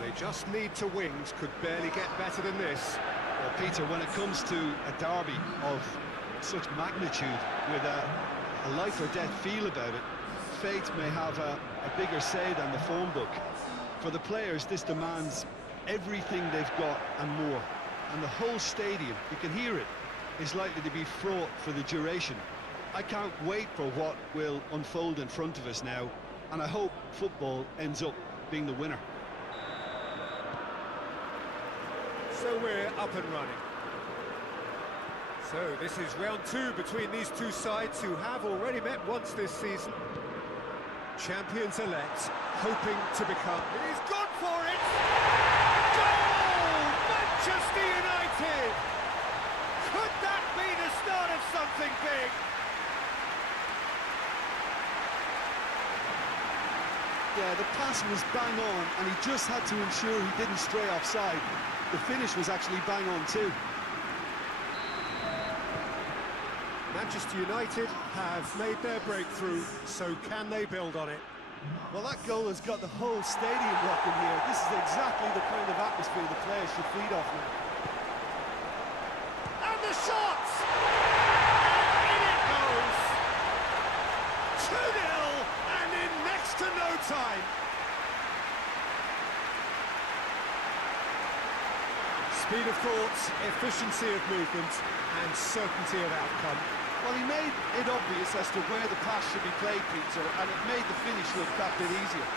They just need to win, could barely get better than this. Well, Peter, when it comes to a derby of such magnitude, with a life or death feel about it, fate may have a bigger say than the form book. For the players, this demands everything they've got and more. And the whole stadium, you can hear it, is likely to be fraught for the duration. I can't wait for what will unfold in front of us now, and I hope football ends up being the winner. So we're up and running. So this is round two between these two sides who have already met once this season. Champions-elect, hoping to become... He's gone for it! Goal! Manchester United! Could that be the start of something big? Yeah, the pass was bang on, and he just had to ensure he didn't stray offside. The finish was actually bang on too. Manchester United have made their breakthrough, so can they build on it? Well, that goal has got the whole stadium rocking here. This is exactly the kind of atmosphere the players should feed off now. And the shot! And in it goes! 2-0, and in next to no time. Speed of thought, efficiency of movement, and certainty of outcome. Well, he made it obvious as to where the pass should be played, Peter, and it made the finish look that bit easier.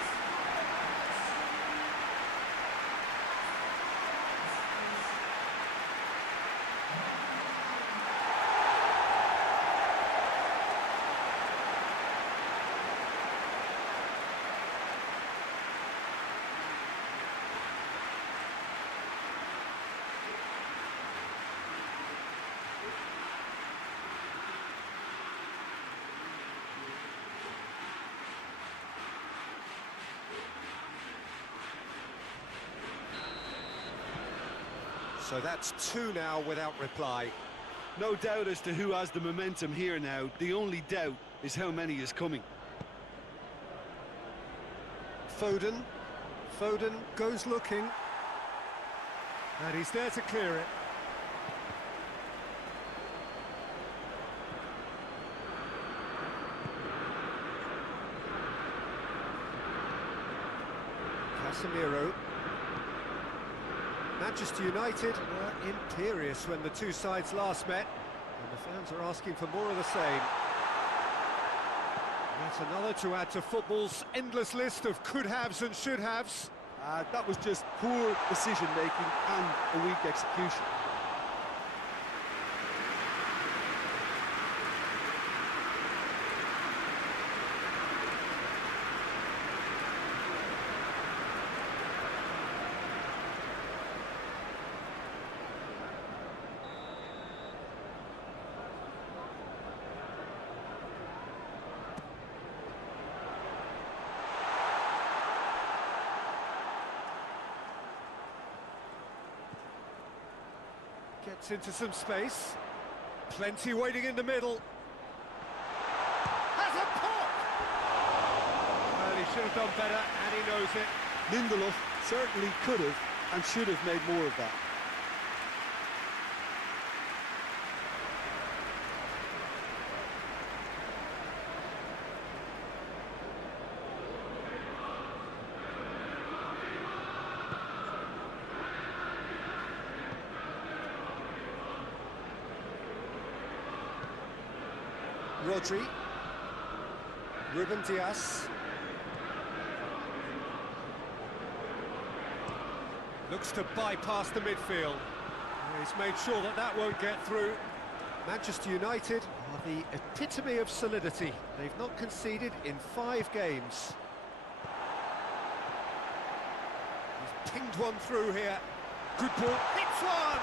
So that's two now without reply. No doubt as to who has the momentum here now. The only doubt is how many is coming. Foden goes looking, and he's there to clear it. Casemiro. Manchester United were imperious when the two sides last met, and the fans are asking for more of the same. Yet another to add to football's endless list of could-haves and should-haves. That was just poor decision-making and a weak execution. Gets into some space. Plenty waiting in the middle. Has a pop! Well, he should have done better, and he knows it. Lindelof certainly could have and should have made more of that. Rodri. Ruben Dias. Looks to bypass the midfield. He's made sure that that won't get through. Manchester United are the epitome of solidity. They've not conceded in 5 games. He's pinged one through here. Good ball, hits one!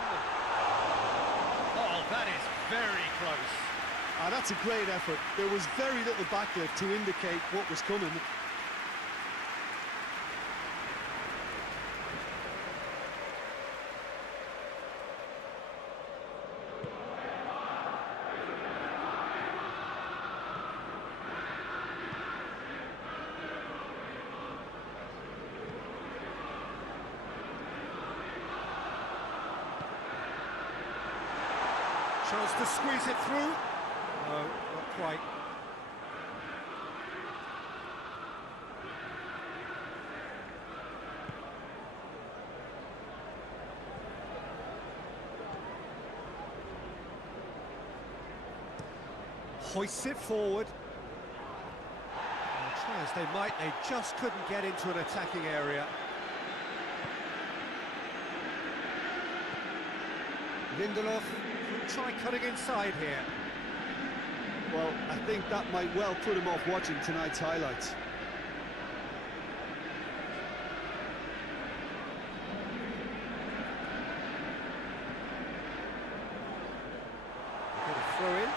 Oh, that is very close. Ah, that's a great effort. There was very little backlift to indicate what was coming. Chance to squeeze it through. No, not quite. Hoists it forward. Try as they might, they just couldn't get into an attacking area. Lindelof will try cutting inside here. Well, I think that might well put him off watching tonight's highlights. Got a throw in.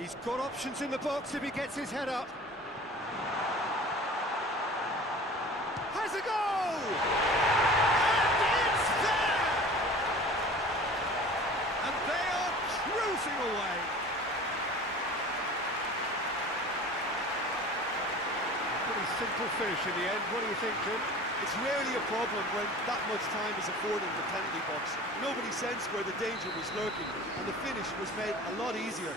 He's got options in the box if he gets his head up. Has a goal! And it's there! And they are cruising away. Pretty simple finish in the end. What do you think, Jim? It's rarely a problem when that much time is afforded in the penalty box. Nobody sensed where the danger was lurking, and the finish was made a lot easier.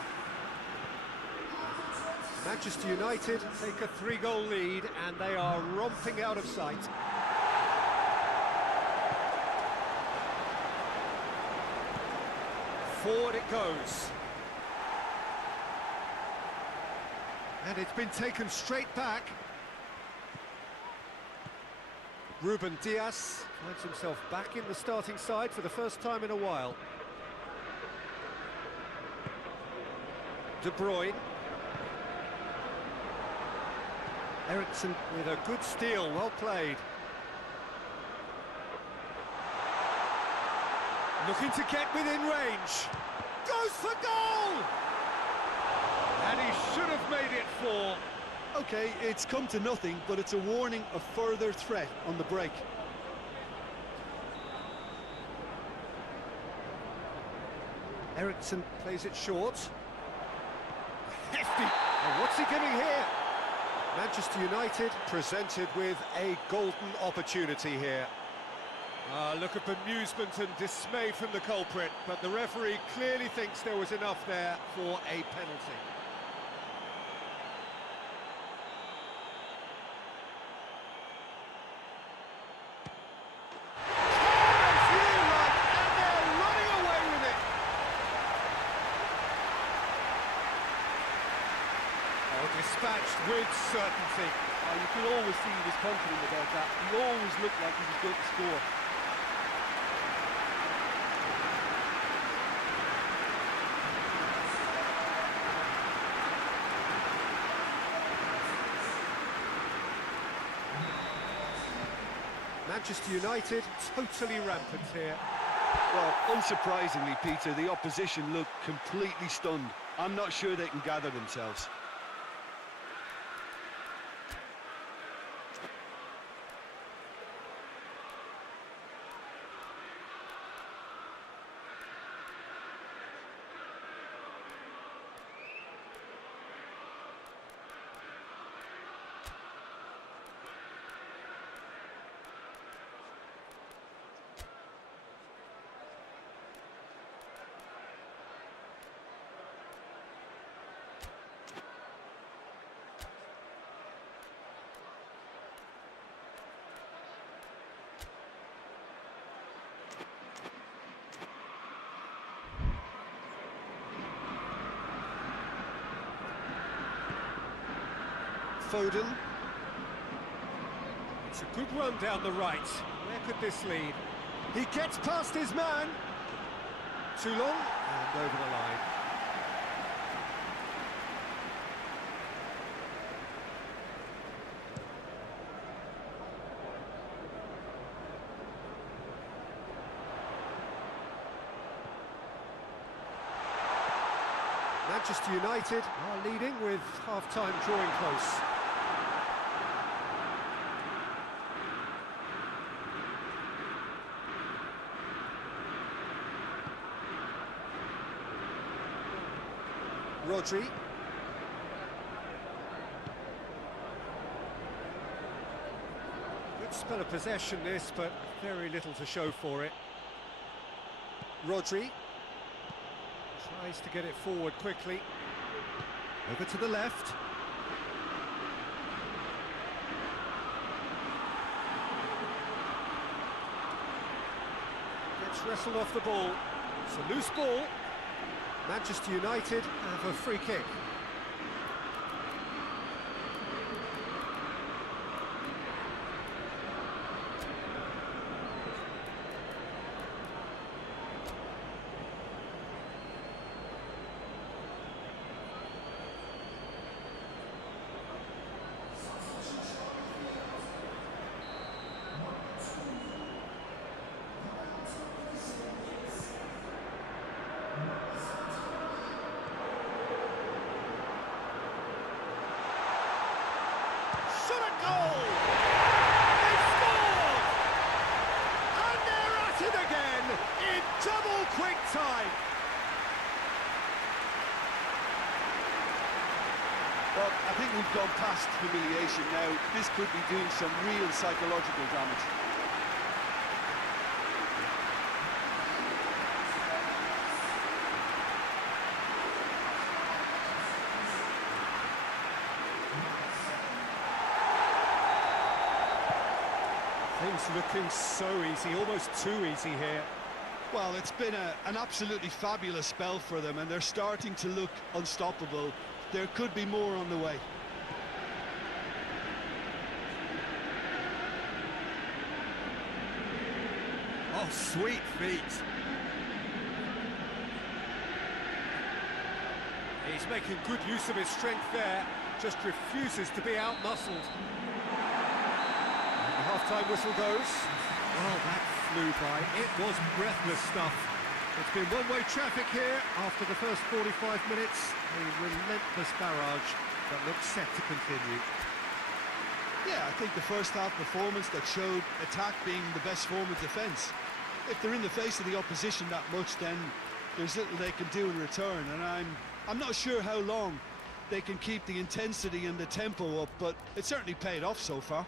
Manchester United take a 3-goal lead and they are romping out of sight. Forward it goes. And it's been taken straight back. Ruben Dias finds himself back in the starting side for the first time in a while. De Bruyne. Ericsson with a good steal, well played. Looking to get within range. Goes for goal! And he should have made it 4. Okay, it's come to nothing, but it's a warning of further threat on the break. Ericsson plays it short. Hefty! Oh, what's he giving here? Manchester United presented with a golden opportunity here. Look at bemusement and dismay from the culprit, but the referee clearly thinks there was enough there for a penalty. Dispatched with certainty. You could always see he was confident about that. He always looked like he was going to score. Manchester United totally rampant here. Well, unsurprisingly, Peter, the opposition look completely stunned. I'm not sure they can gather themselves. Foden. It's a good run down the right. Where could this lead? He gets past his man. Too long and over the line. Manchester United are leading with half-time drawing close. Rodri. Good spell of possession this, but very little to show for it. Rodri tries to get it forward quickly. Over to the left. Gets wrestled off the ball. It's a loose ball. Manchester United have a free kick. Quick time. Well, I think we've gone past humiliation now. This could be doing some real psychological damage. Things looking so easy, almost too easy here. Well, it's been an absolutely fabulous spell for them, and they're starting to look unstoppable. There could be more on the way. Oh, sweet feet. He's making good use of his strength there, just refuses to be out-muscled. And the half-time whistle goes. Well, that flew by. It was breathless stuff. It's been one-way traffic here after the first 45 minutes. A relentless barrage that looks set to continue. Yeah, I think the first half performance that showed attack being the best form of defence. If they're in the face of the opposition that much, then there's little they can do in return, and I'm not sure how long they can keep the intensity and the tempo up, but it certainly paid off so far.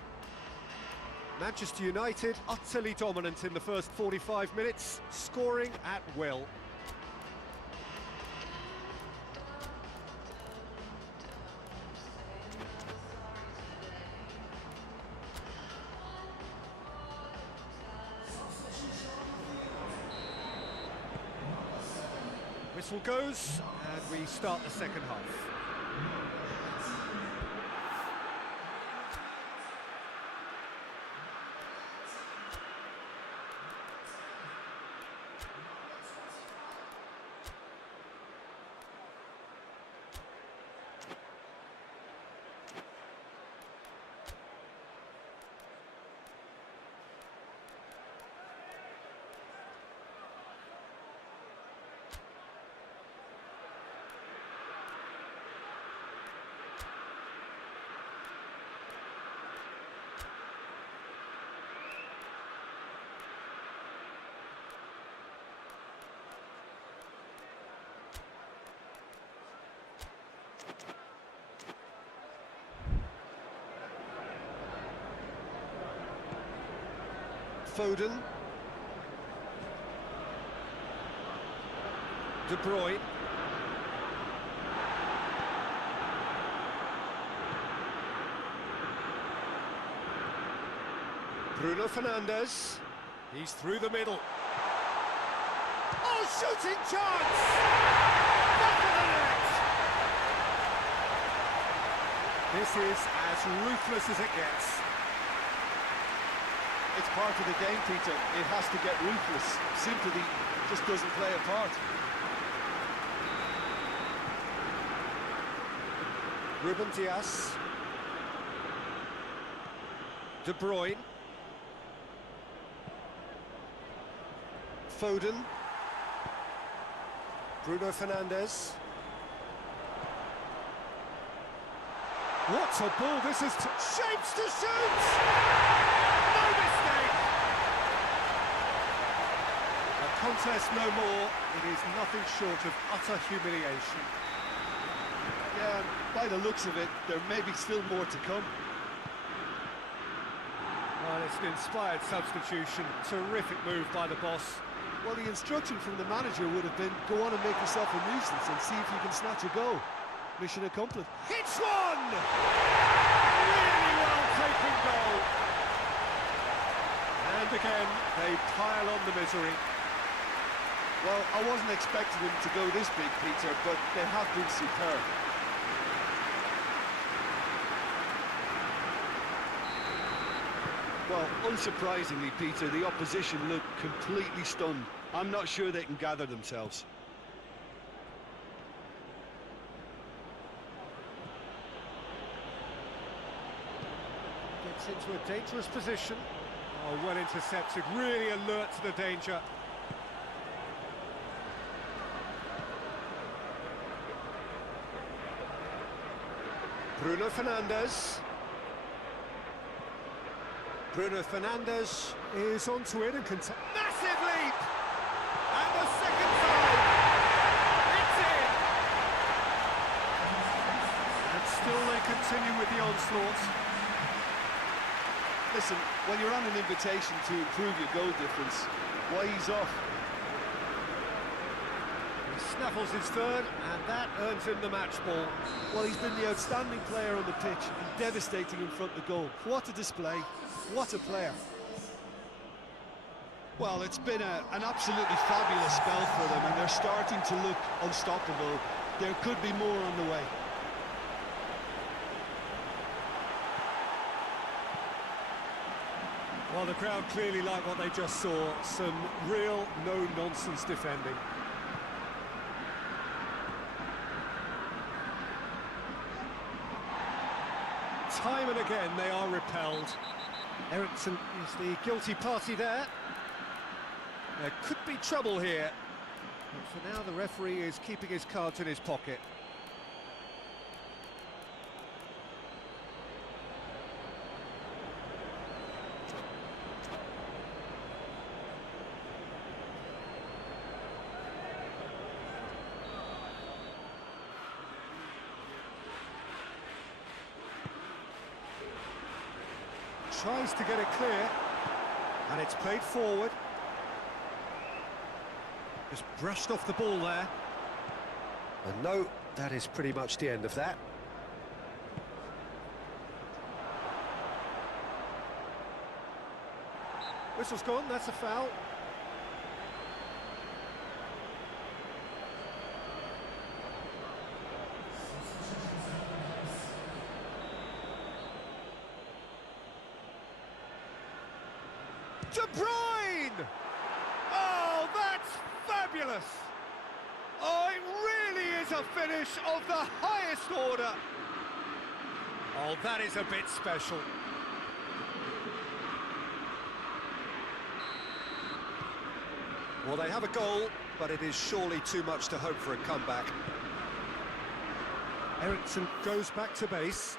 Manchester United utterly dominant in the first 45 minutes, scoring at will. Whistle goes, and we start the second half. Foden. De Bruyne. Bruno Fernandes. He's through the middle. Oh, shooting chance! Back of the net! This is as ruthless as it gets. It's part of the game, Peter. It has to get ruthless. Sympathy just doesn't play a part. Ruben Dias. De Bruyne. Foden. Bruno Fernandes. What a ball this is! Shapes to shoot! No mistake! A contest no more. It is nothing short of utter humiliation. Yeah, by the looks of it, there may be still more to come. Well, it's an inspired substitution. Terrific move by the boss. Well, the instruction from the manager would have been, go on and make yourself a nuisance and see if you can snatch a goal. Mission accomplished. Hits one! Really well taken goal. And again, they pile on the misery. Well, I wasn't expecting them to go this big, Peter, but they have been superb. Well, unsurprisingly, Peter, the opposition look completely stunned. I'm not sure they can gather themselves. Gets into a dangerous position. Oh, well intercepted, really alert to the danger. Bruno Fernandes. Bruno Fernandes is onto it and massive leap! And the second time! It's in! And still they continue with the onslaught. Listen, when you're on an invitation to improve your goal difference, why ease off? He snaffles his third, and that earns him the match ball. Well, he's been the outstanding player on the pitch and devastating in front of the goal. What a display, what a player. Well, it's been an absolutely fabulous spell for them, and they're starting to look unstoppable. There could be more on the way. Well, the crowd clearly like what they just saw. Some real no-nonsense defending. Time and again they are repelled. Eriksson is the guilty party there. There could be trouble here. But for now the referee is keeping his cards in his pocket. Tries to get it clear, and it's played forward. Just brushed off the ball there. And no, that is pretty much the end of that. Whistle's gone, that's a foul. De Bruyne! Oh, that's fabulous! Oh, it really is a finish of the highest order. Oh, that is a bit special. Well, they have a goal, but it is surely too much to hope for a comeback. Eriksson goes back to base.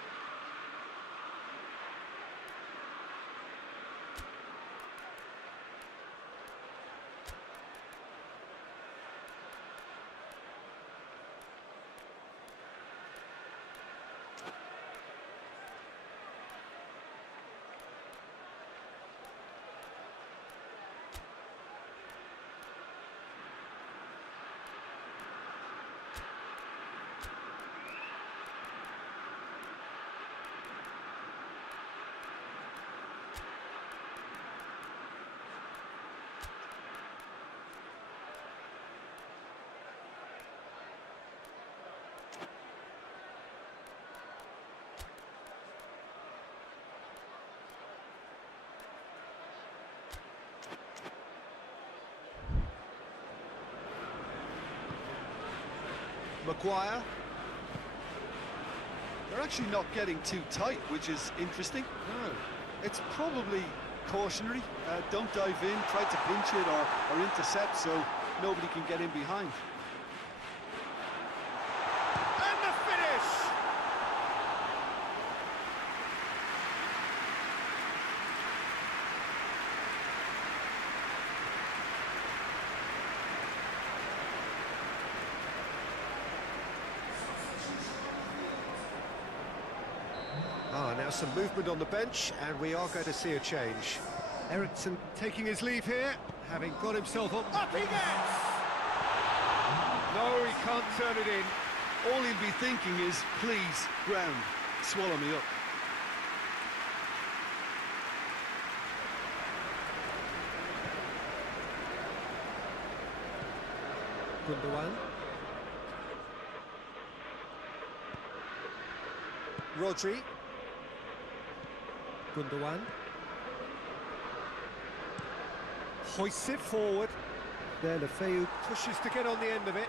Maguire. They're actually not getting too tight, which is interesting. No. It's probably cautionary. Don't dive in, try to pinch it or intercept so nobody can get in behind. And the finish! Now some movement on the bench, and we are going to see a change. Eriksson taking his leave here, having got himself up. Up he gets! No, he can't turn it in. All he'll be thinking is, please, ground, swallow me up. Gundogan. Rodri. Gundogan. Hoists it forward. There, Lefeu pushes to get on the end of it.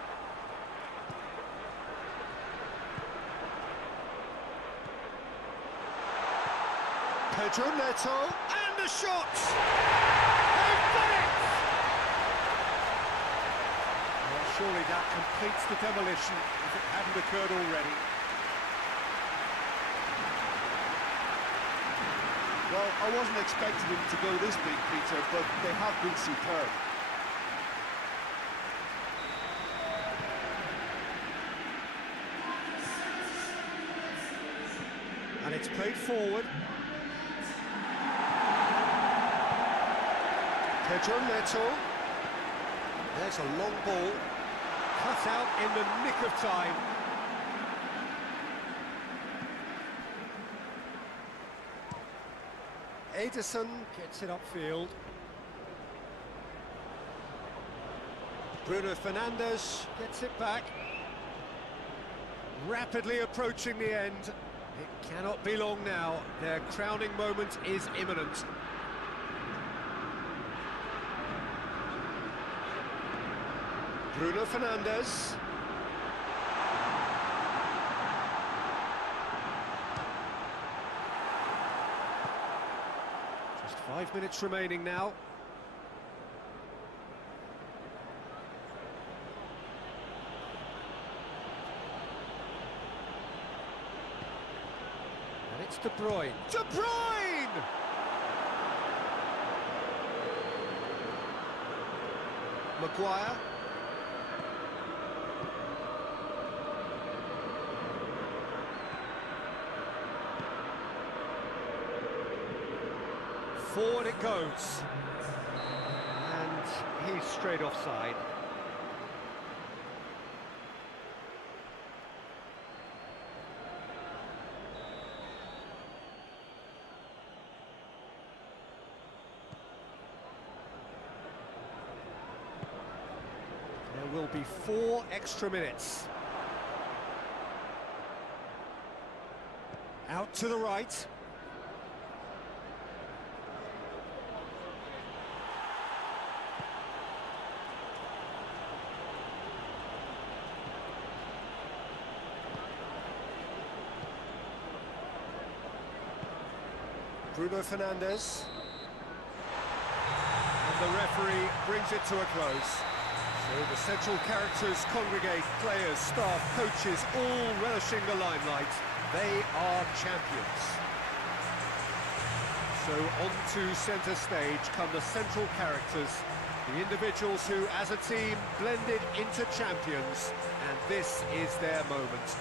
Pedro Neto, and the shot! They've done it! Well, surely that completes the demolition if it hadn't occurred already. Well, I wasn't expecting them to go this big, Peter, but they have been superb. And it's played forward. Pedro Neto. There's a long ball. Cut out in the nick of time. Ederson gets it upfield. Bruno Fernandes gets it back. Rapidly approaching the end. It cannot be long now. Their crowning moment is imminent. Bruno Fernandes. Just 5 minutes remaining now. And it's De Bruyne. De Bruyne! Maguire. Forward it goes. And he's straight offside. There will be 4 extra minutes. Out to the right. Bruno Fernandes. And the referee brings it to a close. So the central characters congregate, players, staff, coaches, all relishing the limelight. They are champions. So on to centre stage come the central characters, the individuals who, as a team, blended into champions, and this is their moment.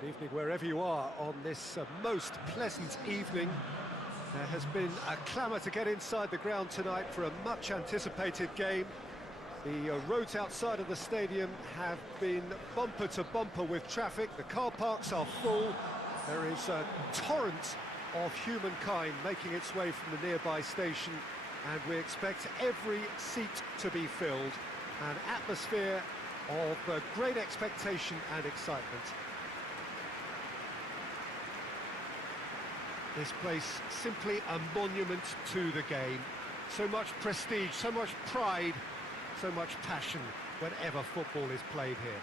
Good evening wherever you are on this most pleasant evening. There has been a clamour to get inside the ground tonight for a much anticipated game. The roads outside of the stadium have been bumper to bumper with traffic. The car parks are full. There is a torrent of humankind making its way from the nearby station, and we expect every seat to be filled. An atmosphere of great expectation and excitement. This place simply a monument to the game. So much prestige, so much pride, so much passion whenever football is played here.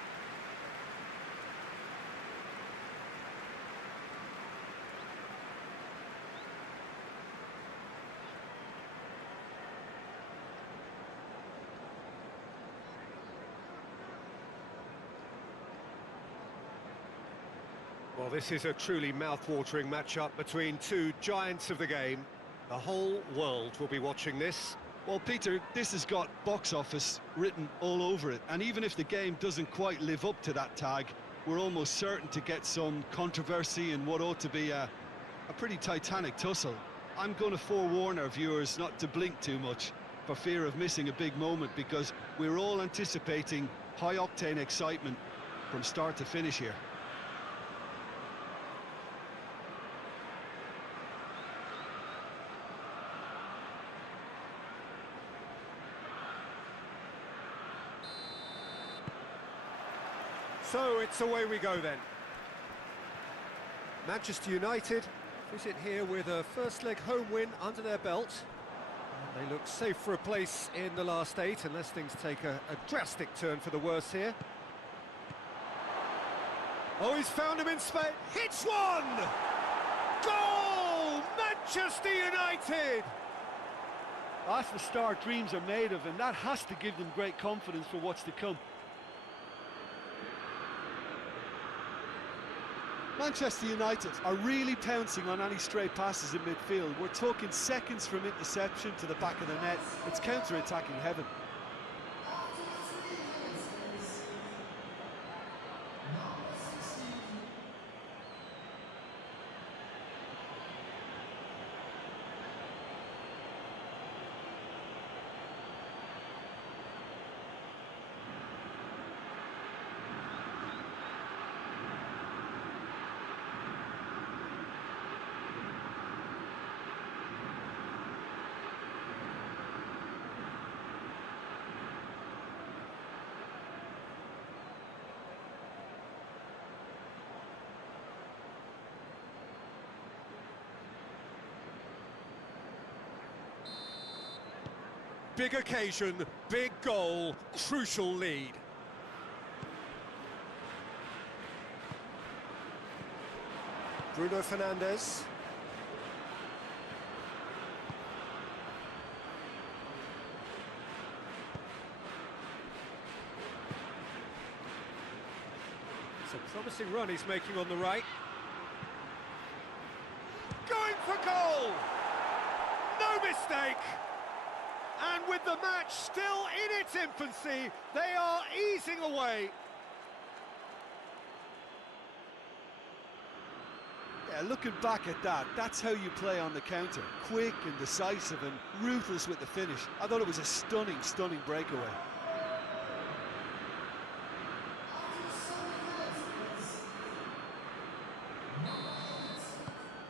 Well, this is a truly mouth-watering matchup between two giants of the game. The whole world will be watching this. Well, Peter, this has got box office written all over it, and even if the game doesn't quite live up to that tag, we're almost certain to get some controversy in what ought to be a pretty titanic tussle. I'm going to forewarn our viewers not to blink too much for fear of missing a big moment, because we're all anticipating high-octane excitement from start to finish here. So it's away we go then. Manchester United visit here with a first leg home win under their belt. And they look safe for a place in the last 8, unless things take a drastic turn for the worse here. Oh, he's found him in space. Hits one! Goal! Manchester United! That's the start dreams are made of, and that has to give them great confidence for what's to come. Manchester United are really pouncing on any stray passes in midfield. We're talking seconds from interception to the back of the net. It's counter-attacking heaven. Big occasion, big goal, crucial lead. Bruno Fernandes. It's a promising run he's making on the right. Going for goal! No mistake! And with the match still in its infancy, they are easing away. Yeah, looking back at that, that's how you play on the counter. Quick and decisive and ruthless with the finish. I thought it was a stunning, stunning breakaway.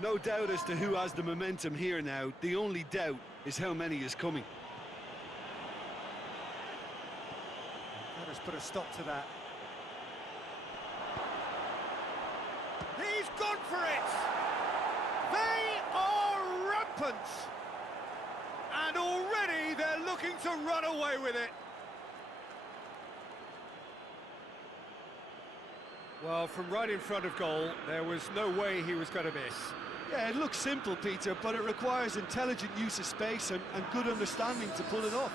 No doubt as to who has the momentum here now. The only doubt is how many is coming. That has put a stop to that. He's gone for it! They are rampant! And already they're looking to run away with it. Well, from right in front of goal, there was no way he was going to miss. Yeah, it looks simple, Peter, but it requires intelligent use of space and good understanding to pull it off.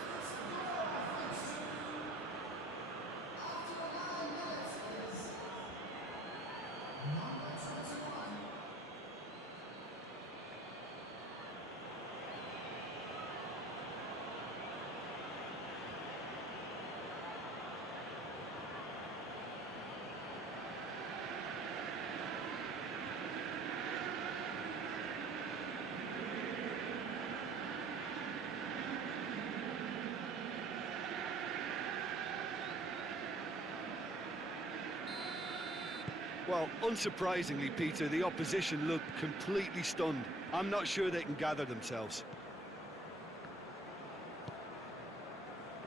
Well, unsurprisingly, Peter, the opposition looked completely stunned. I'm not sure they can gather themselves.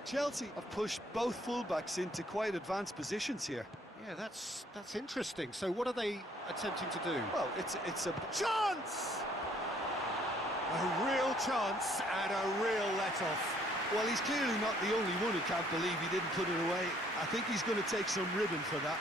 Chelsea have pushed both fullbacks into quite advanced positions here. Yeah, that's interesting. So what are they attempting to do? Well, it's a chance! A real chance and a real let-off. Well, he's clearly not the only one who can't believe he didn't put it away. I think he's going to take some ribbon for that.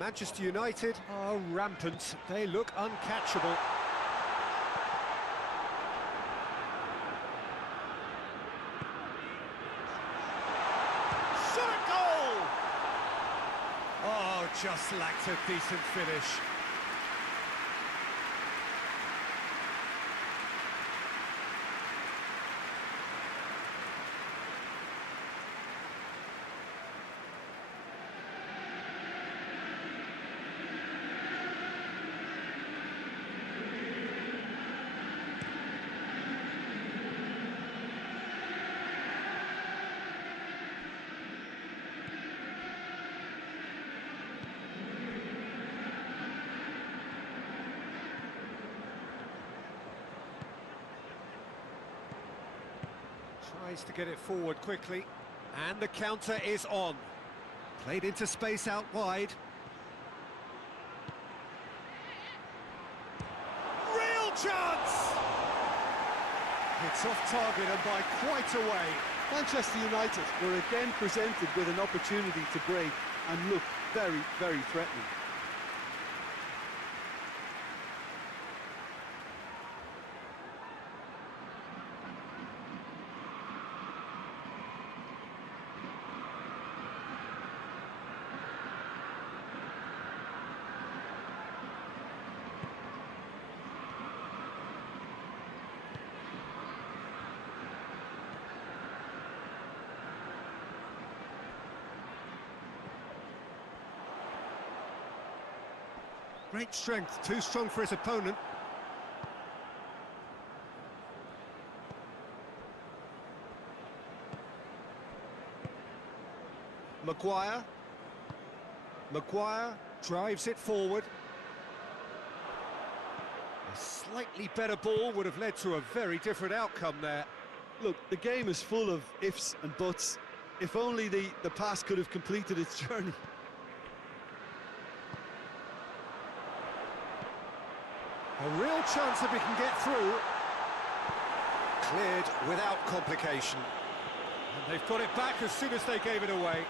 Manchester United are rampant. They look uncatchable. Shot a goal! Oh, just lacked a decent finish. Tries to get it forward quickly, and the counter is on. Played into space out wide. Real chance! It's off target and by quite a way. Manchester United were again presented with an opportunity to break and look very, very threatening. Great strength, too strong for his opponent. Maguire. Maguire drives it forward. A slightly better ball would have led to a very different outcome there. Look, the game is full of ifs and buts. If only the pass could have completed its journey. A real chance if he can get through. Cleared without complication. And they've got it back as soon as they gave it away.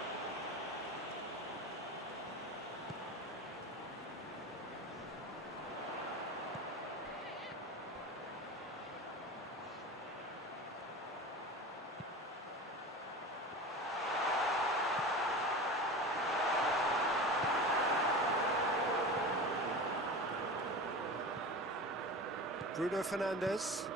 Bruno Fernandes.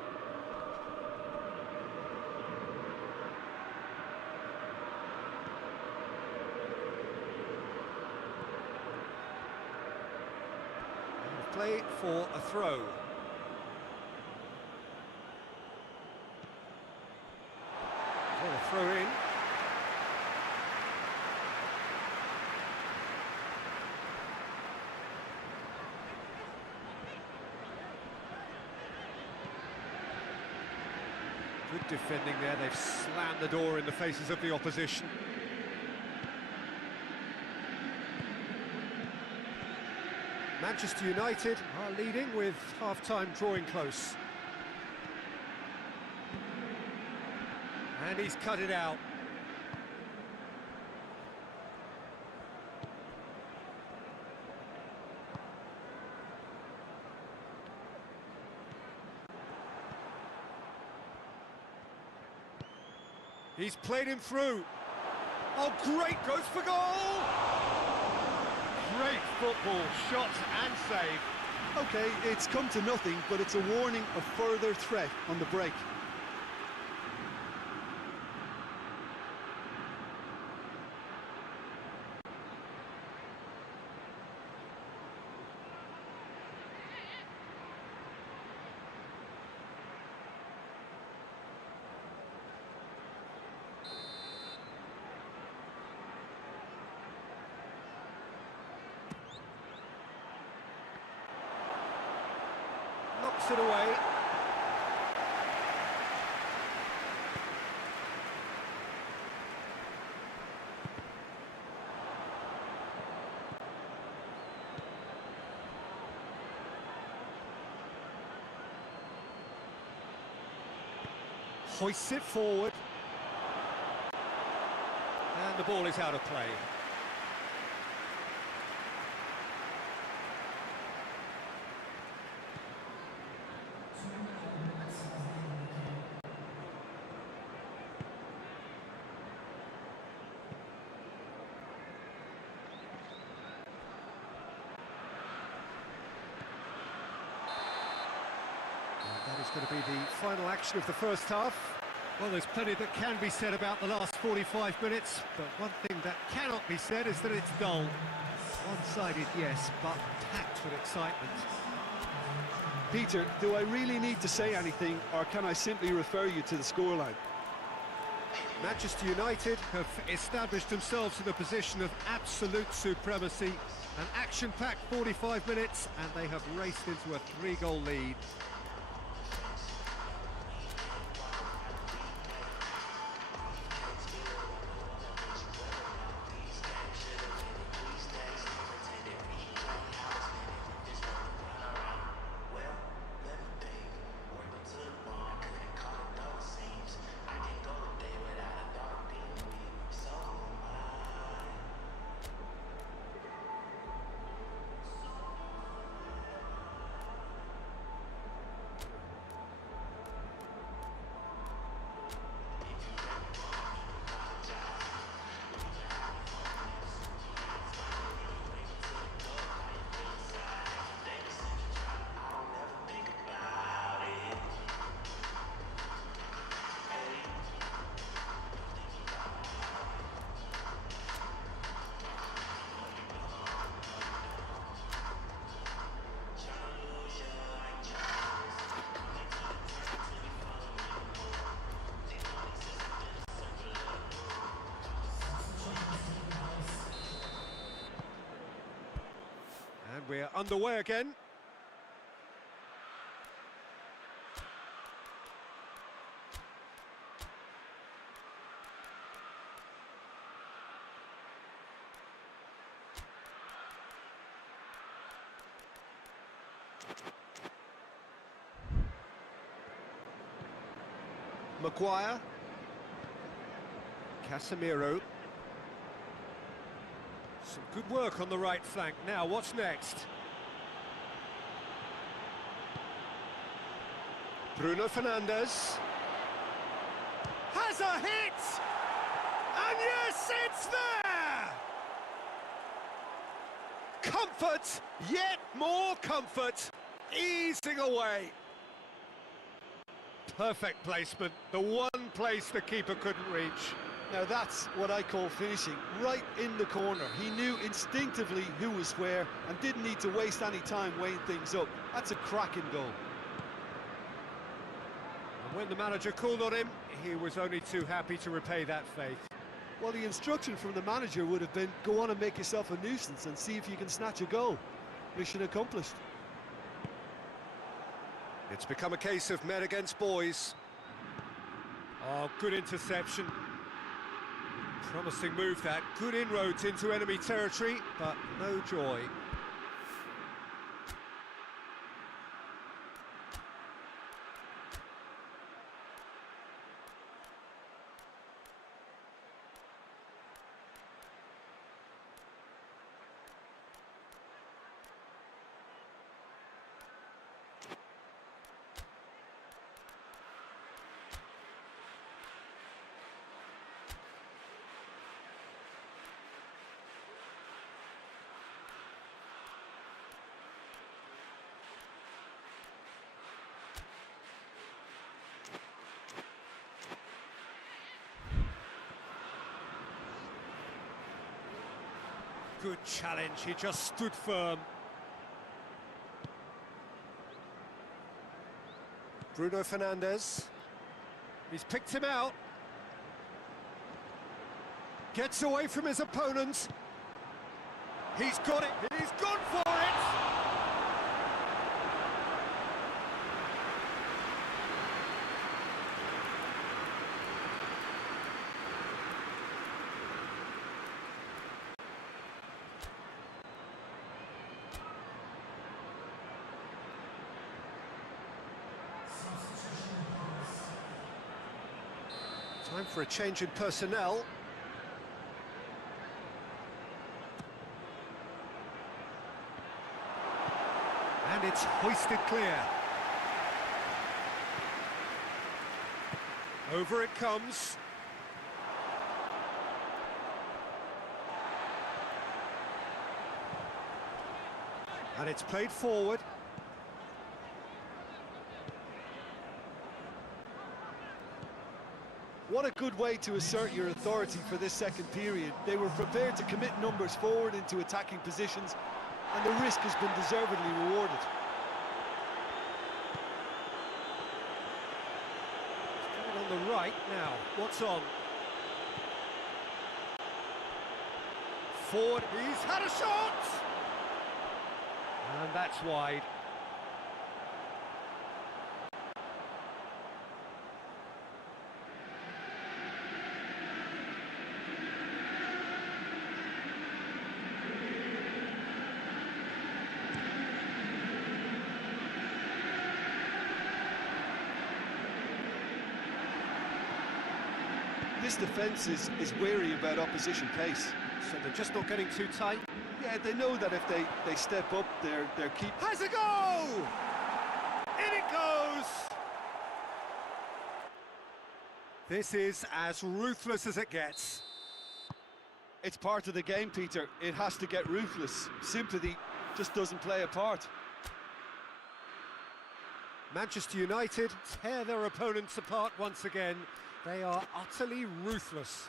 Play for a throw. For a throw in. Good defending there, they've slammed the door in the faces of the opposition. Manchester United are leading with half-time drawing close. And he's cut it out. He's played him through. Oh, great, goes for goal! Great football, shot and save. Okay, it's come to nothing, but it's a warning of further threat on the break. Knocks it away. Hoists it forward. And the ball is out of play. That is going to be the final action of the first half. Well, there's plenty that can be said about the last 45 minutes, but one thing that cannot be said is that it's dull. One-sided, yes, but packed with excitement. Peter, do I really need to say anything, or can I simply refer you to the scoreline? Manchester United have established themselves in a position of absolute supremacy. An action-packed 45 minutes, and they have raced into a 3-goal lead. And we're underway again. Maguire. Casemiro. Some good work on the right flank. Now, what's next? Bruno Fernandes. Has a hit! And yes, it's there! Comfort, yet more comfort, easing away. Perfect placement, the one place the keeper couldn't reach. Now that's what I call finishing, right in the corner. He knew instinctively who was where and didn't need to waste any time weighing things up. That's a cracking goal. And when the manager called on him, he was only too happy to repay that faith. Well, the instruction from the manager would have been, go on and make yourself a nuisance and see if you can snatch a goal. Mission accomplished. It's become a case of men against boys. Oh, good interception. Promising move that. Good inroads into enemy territory, but no joy. Good challenge, he just stood firm. Bruno Fernandes. He's picked him out. Gets away from his opponent. He's got it. He's gone for it. Time for a change in personnel. And it's hoisted clear. Over it comes. And it's played forward. What a good way to assert your authority for this second period. They were prepared to commit numbers forward into attacking positions, and the risk has been deservedly rewarded. On the right now, what's on? Forward, he's had a shot! And that's wide. This defence is wary about opposition pace. So they're just not getting too tight. Yeah, they know that if they step up, their keep... Has a go! In it goes! This is as ruthless as it gets. It's part of the game, Peter. It has to get ruthless. Sympathy just doesn't play a part. Manchester United tear their opponents apart once again. They are utterly ruthless.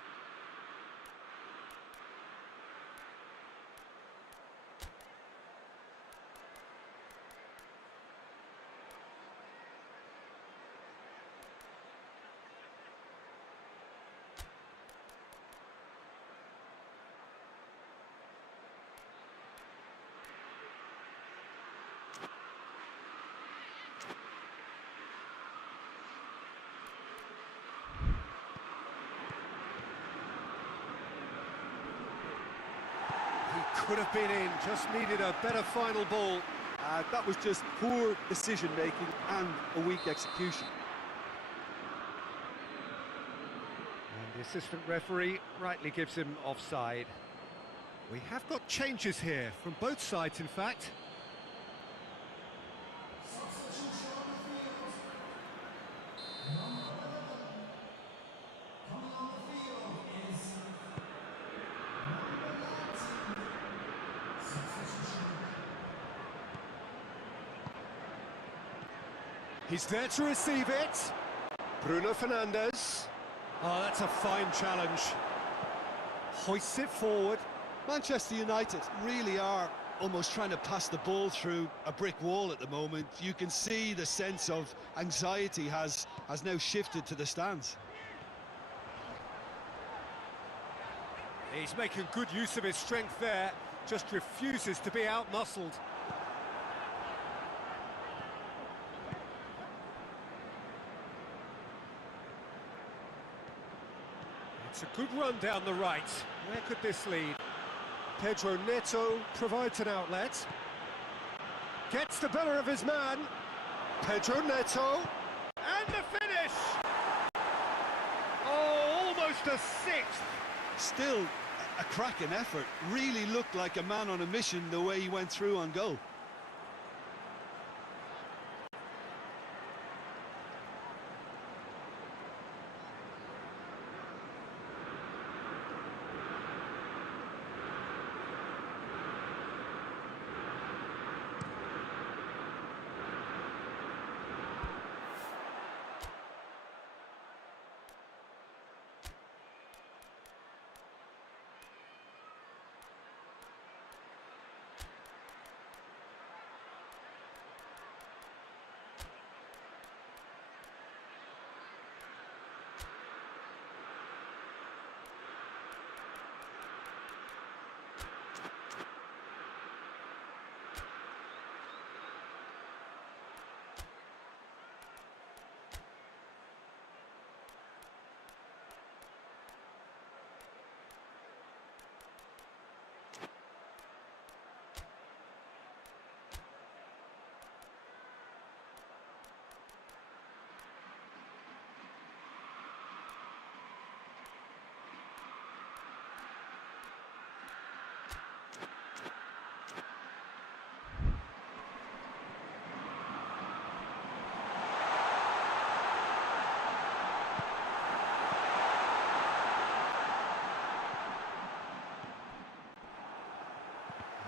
Could have been in, just needed a better final ball. That was just poor decision-making and a weak execution. And the assistant referee rightly gives him offside. We have got changes here, from both sides in fact. He's there to receive it. Bruno Fernandes. Oh, that's a fine challenge. Hoists it forward. Manchester United really are almost trying to pass the ball through a brick wall at the moment. You can see the sense of anxiety has now shifted to the stands. He's making good use of his strength there. Just refuses to be out-muscled. It's a good run down the right. Where could this lead? Pedro Neto provides an outlet. Gets the better of his man. Pedro Neto. And the finish! Oh, almost a sixth. Still a cracking effort. Really looked like a man on a mission the way he went through on goal.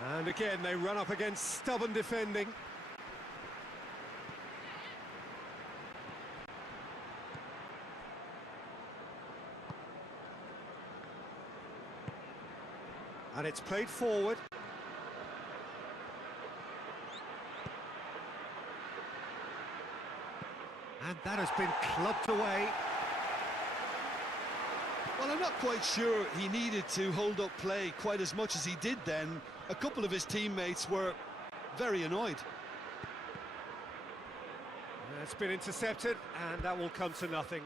And again, they run up against stubborn defending. And it's played forward. And that has been clubbed away. Well, I'm not quite sure he needed to hold up play quite as much as he did then. A couple of his teammates were very annoyed. It's been intercepted, and that will come to nothing.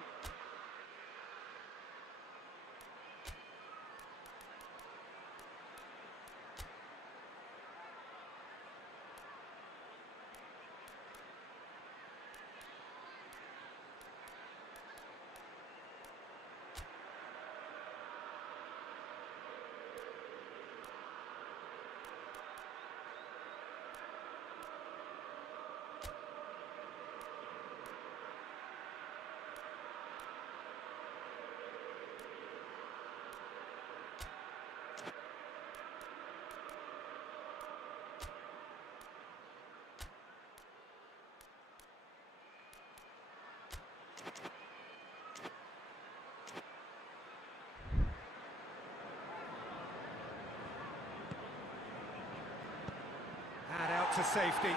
And out to safety.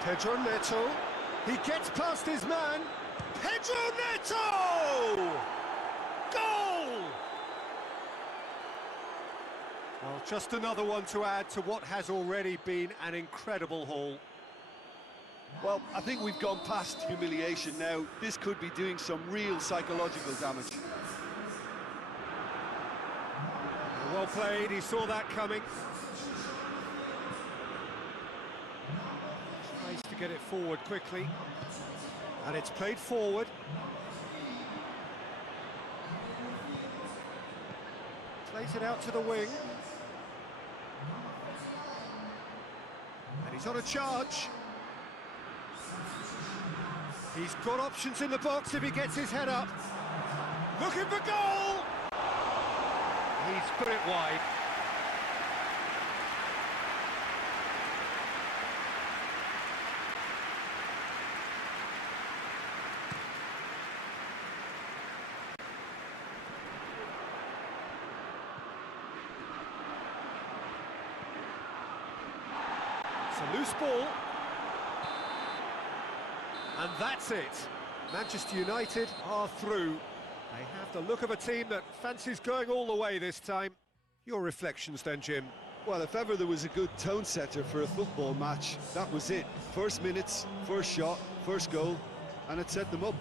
Pedro Neto. He gets past his man. Pedro Neto! Goal! Well, just another one to add to what has already been an incredible haul. Well, I think we've gone past humiliation now. This could be doing some real psychological damage. Well played, he saw that coming. Tries to get it forward quickly. And it's played forward. Plays it out to the wing. And he's on a charge. He's got options in the box if he gets his head up. Looking for goal! He's put it wide. It's a loose ball. And that's it. Manchester United are through. They have the look of a team that fancies going all the way this time. Your reflections then, Jim? Well, if ever there was a good tone setter for a football match, that was it. First minutes, first shot, first goal, and it set them up.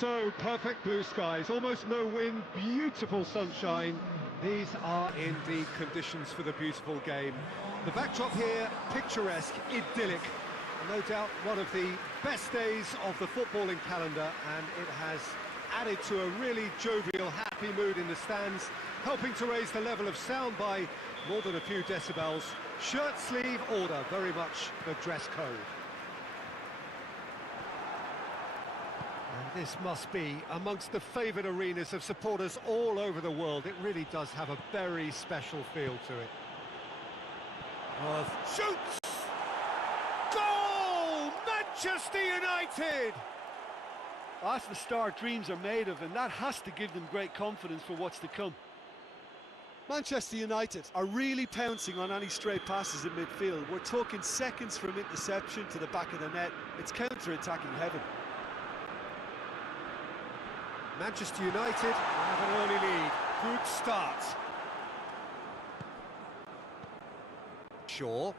So, perfect blue skies, almost no wind, beautiful sunshine. These are In the conditions for the beautiful game. The backdrop here, picturesque, idyllic. No doubt one of the best days of the footballing calendar, and it has added to a really jovial, happy mood in the stands, helping to raise the level of sound by more than a few decibels. Shirt sleeve order, very much the dress code. And this must be amongst the favoured arenas of supporters all over the world. It really does have a very special feel to it. Shoots! Goal! Manchester United! That's the start dreams are made of, and that has to give them great confidence for what's to come. Manchester United are really pouncing on any stray passes in midfield. We're talking seconds from interception to the back of the net. It's counter-attacking heaven. Manchester United have an early lead. Good start. Shaw.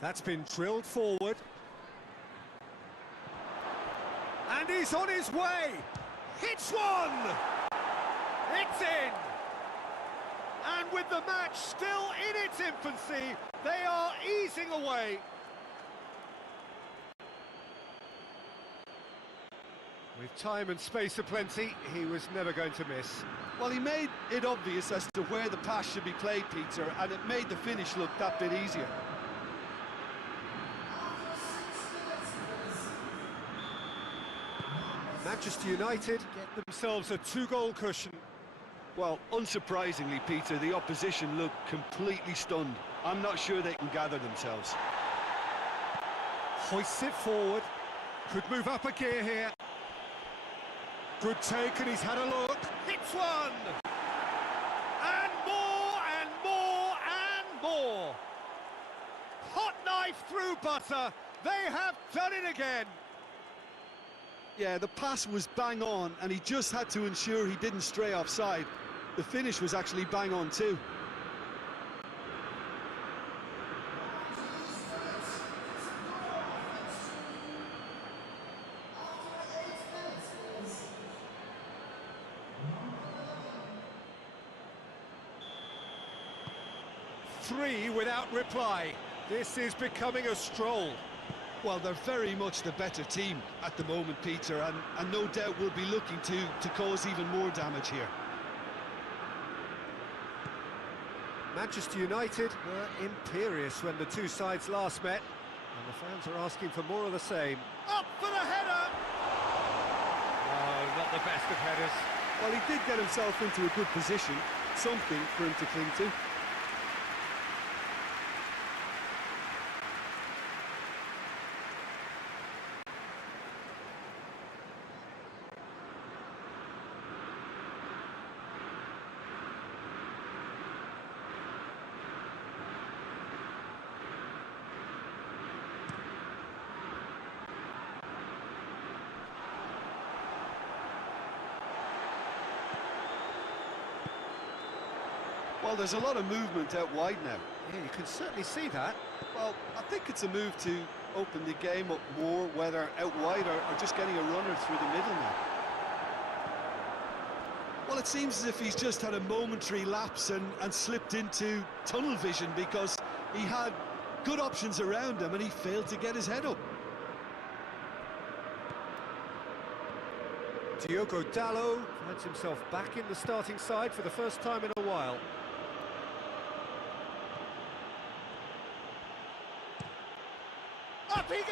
That's been drilled forward. And he's on his way. Hits one. It's in. And with the match still in its infancy, they are easing away. With time and space aplenty, he was never going to miss. Well, he made it obvious as to where the pass should be played, Peter, and it made the finish look that bit easier. Manchester United get themselves a two-goal cushion. Well, unsurprisingly, Peter, the opposition looked completely stunned. I'm not sure they can gather themselves. Hoists it forward. Could move up a gear here. Good take, and he's had a look. Hits one! And more, and more, and more! Hot knife through butter. They have done it again. Yeah, the pass was bang on, and he just had to ensure he didn't stray offside. The finish was actually bang on too. Three without reply. This is becoming a stroll. Well, they're very much the better team at the moment, Peter, and no doubt will be looking to cause even more damage here. Manchester United were imperious when the two sides last met, and the fans are asking for more of the same. Up for the header! Oh, not the best of headers. Well, he did get himself into a good position, something for him to cling to. Well, there's a lot of movement out wide now. Yeah, you can certainly see that. Well, I think it's a move to open the game up more, whether out wide or just getting a runner through the middle now. Well, it seems as if he's just had a momentary lapse and slipped into tunnel vision, because he had good options around him and he failed to get his head up. Diogo Dalot finds himself back in the starting side for the first time in a while. Up he gets!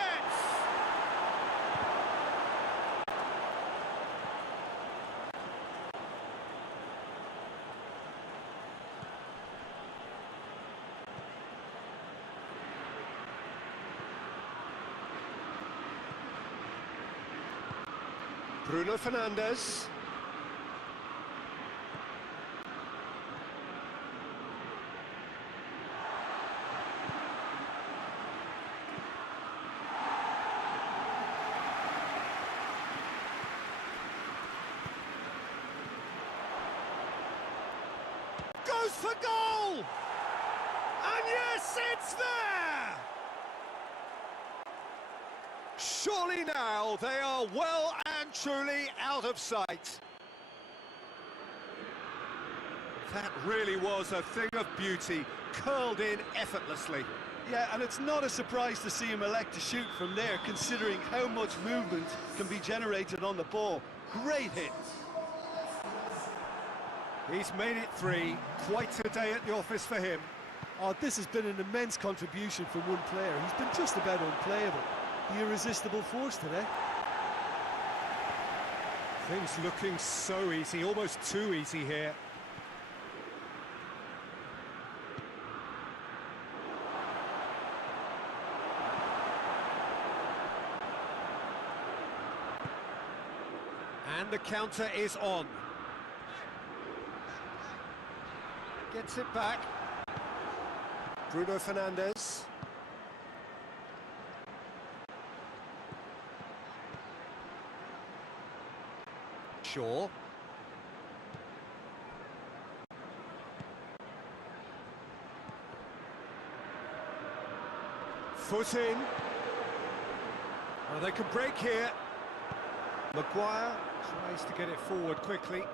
Bruno Fernandes. Goes for goal! And yes, it's there! Surely now they are well and truly out of sight. That really was a thing of beauty, curled in effortlessly. Yeah, and it's not a surprise to see him elect to shoot from there, considering how much movement can be generated on the ball. Great hit. He's made it 3. Quite a day at the office for him. Oh, this has been an immense contribution from one player. He's been just about unplayable. The irresistible force today. Things looking so easy, almost too easy here. And the counter is on. Gets it back. Bruno Fernandes. Shaw. Foot in. Oh, they can break here. Maguire tries to get it forward quickly.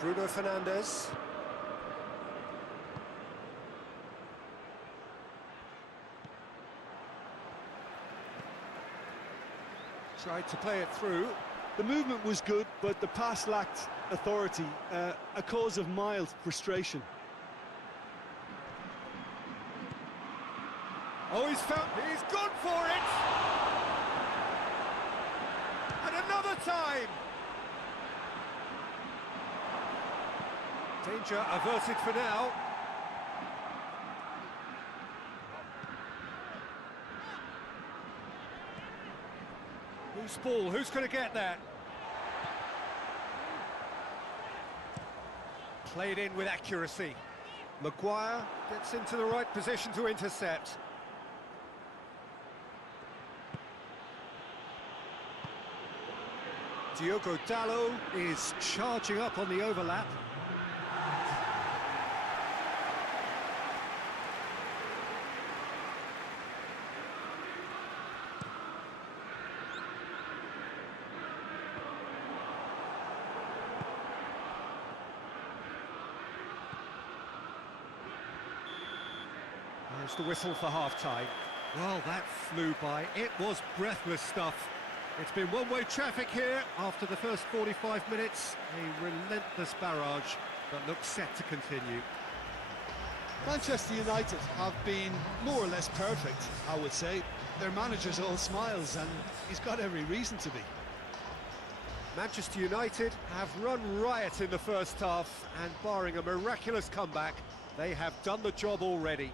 Bruno Fernandes. Tried to play it through. The movement was good, but the pass lacked authority, a cause of mild frustration. Oh, he's gone for it! And another time! Danger averted for now. Loose ball, who's going to get that? Played in with accuracy. Maguire gets into the right position to intercept. Diogo Dalot is charging up on the overlap. There's the whistle for half-time. Well, that flew by. It was breathless stuff. It's been one-way traffic here after the first 45 minutes. A relentless barrage that looks set to continue. Manchester United have been more or less perfect, I would say. Their manager's all smiles, and he's got every reason to be. Manchester United have run riot in the first half, and barring a miraculous comeback, they have done the job already.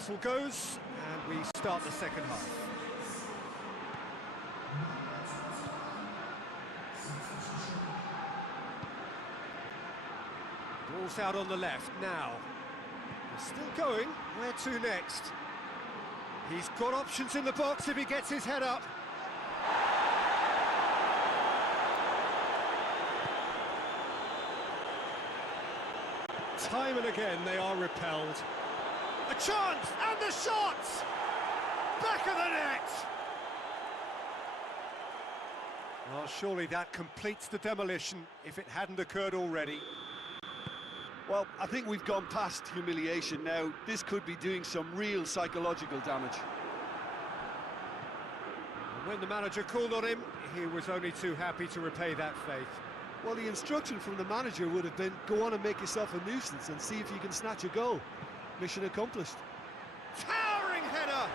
Whistle goes, and we start the second half. Ball's out on the left now. He's still going. Where to next? He's got options in the box if he gets his head up. Time and again they are repelled. A chance, and the shot! Back of the net! Well, surely that completes the demolition if it hadn't occurred already. Well, I think we've gone past humiliation now. This could be doing some real psychological damage. And when the manager called on him, he was only too happy to repay that faith. Well, the instruction from the manager would have been, go on and make yourself a nuisance and see if you can snatch a goal. Mission accomplished. Towering header!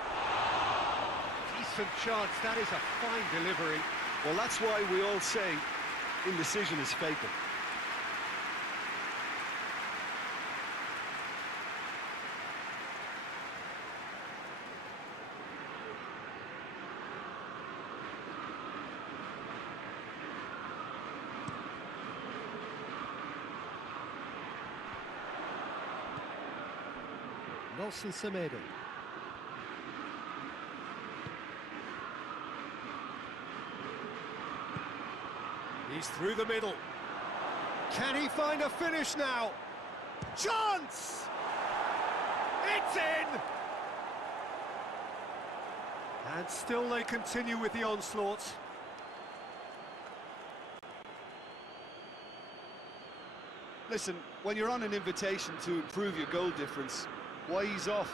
Decent chance, that is a fine delivery. Well, that's why we all say indecision is fatal. Nelson Semedo. He's through the middle. Can he find a finish now? Chance! It's in! And still they continue with the onslaught. Listen, when you're on an invitation to improve your goal difference, why ease off?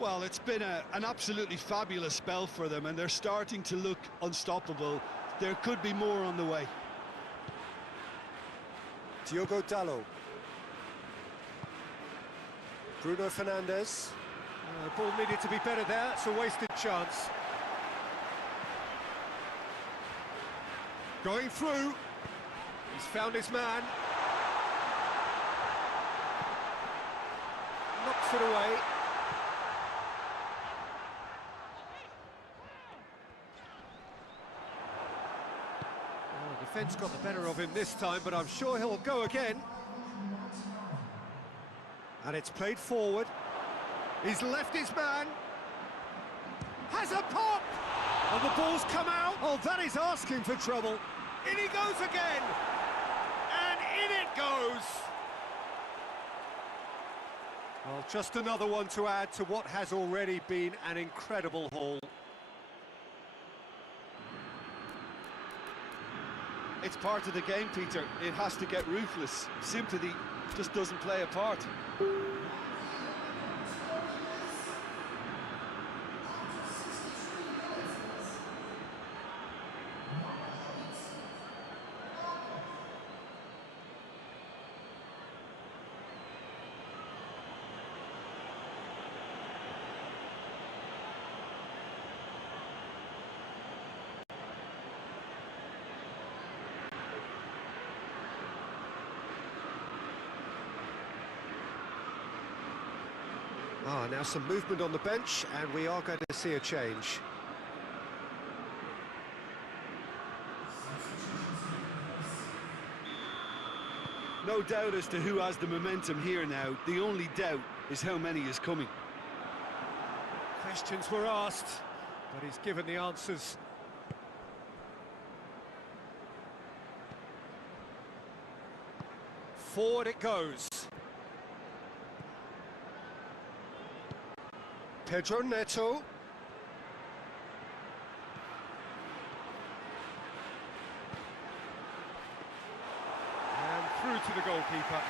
Well, it's been an absolutely fabulous spell for them, and they're starting to look unstoppable. There could be more on the way. Diogo Dalot. Bruno Fernandes. The ball needed to be better there, it's a wasted chance. Going through. He's found his man. Knocks it away. Defence got the better of him this time, but I'm sure he'll go again. And it's played forward. He's left his man. Has a pop! And the ball's come out. Oh, that is asking for trouble. In he goes again. And in it goes. Well, just another one to add to what has already been an incredible haul. It's part of the game, Peter. It has to get ruthless. Sympathy just doesn't play a part. Now some movement on the bench, and we are going to see a change. No doubt as to who has the momentum here now. The only doubt is how many is coming. Questions were asked, but he's given the answers. Forward it goes. Pedro Neto. And through to the goalkeeper.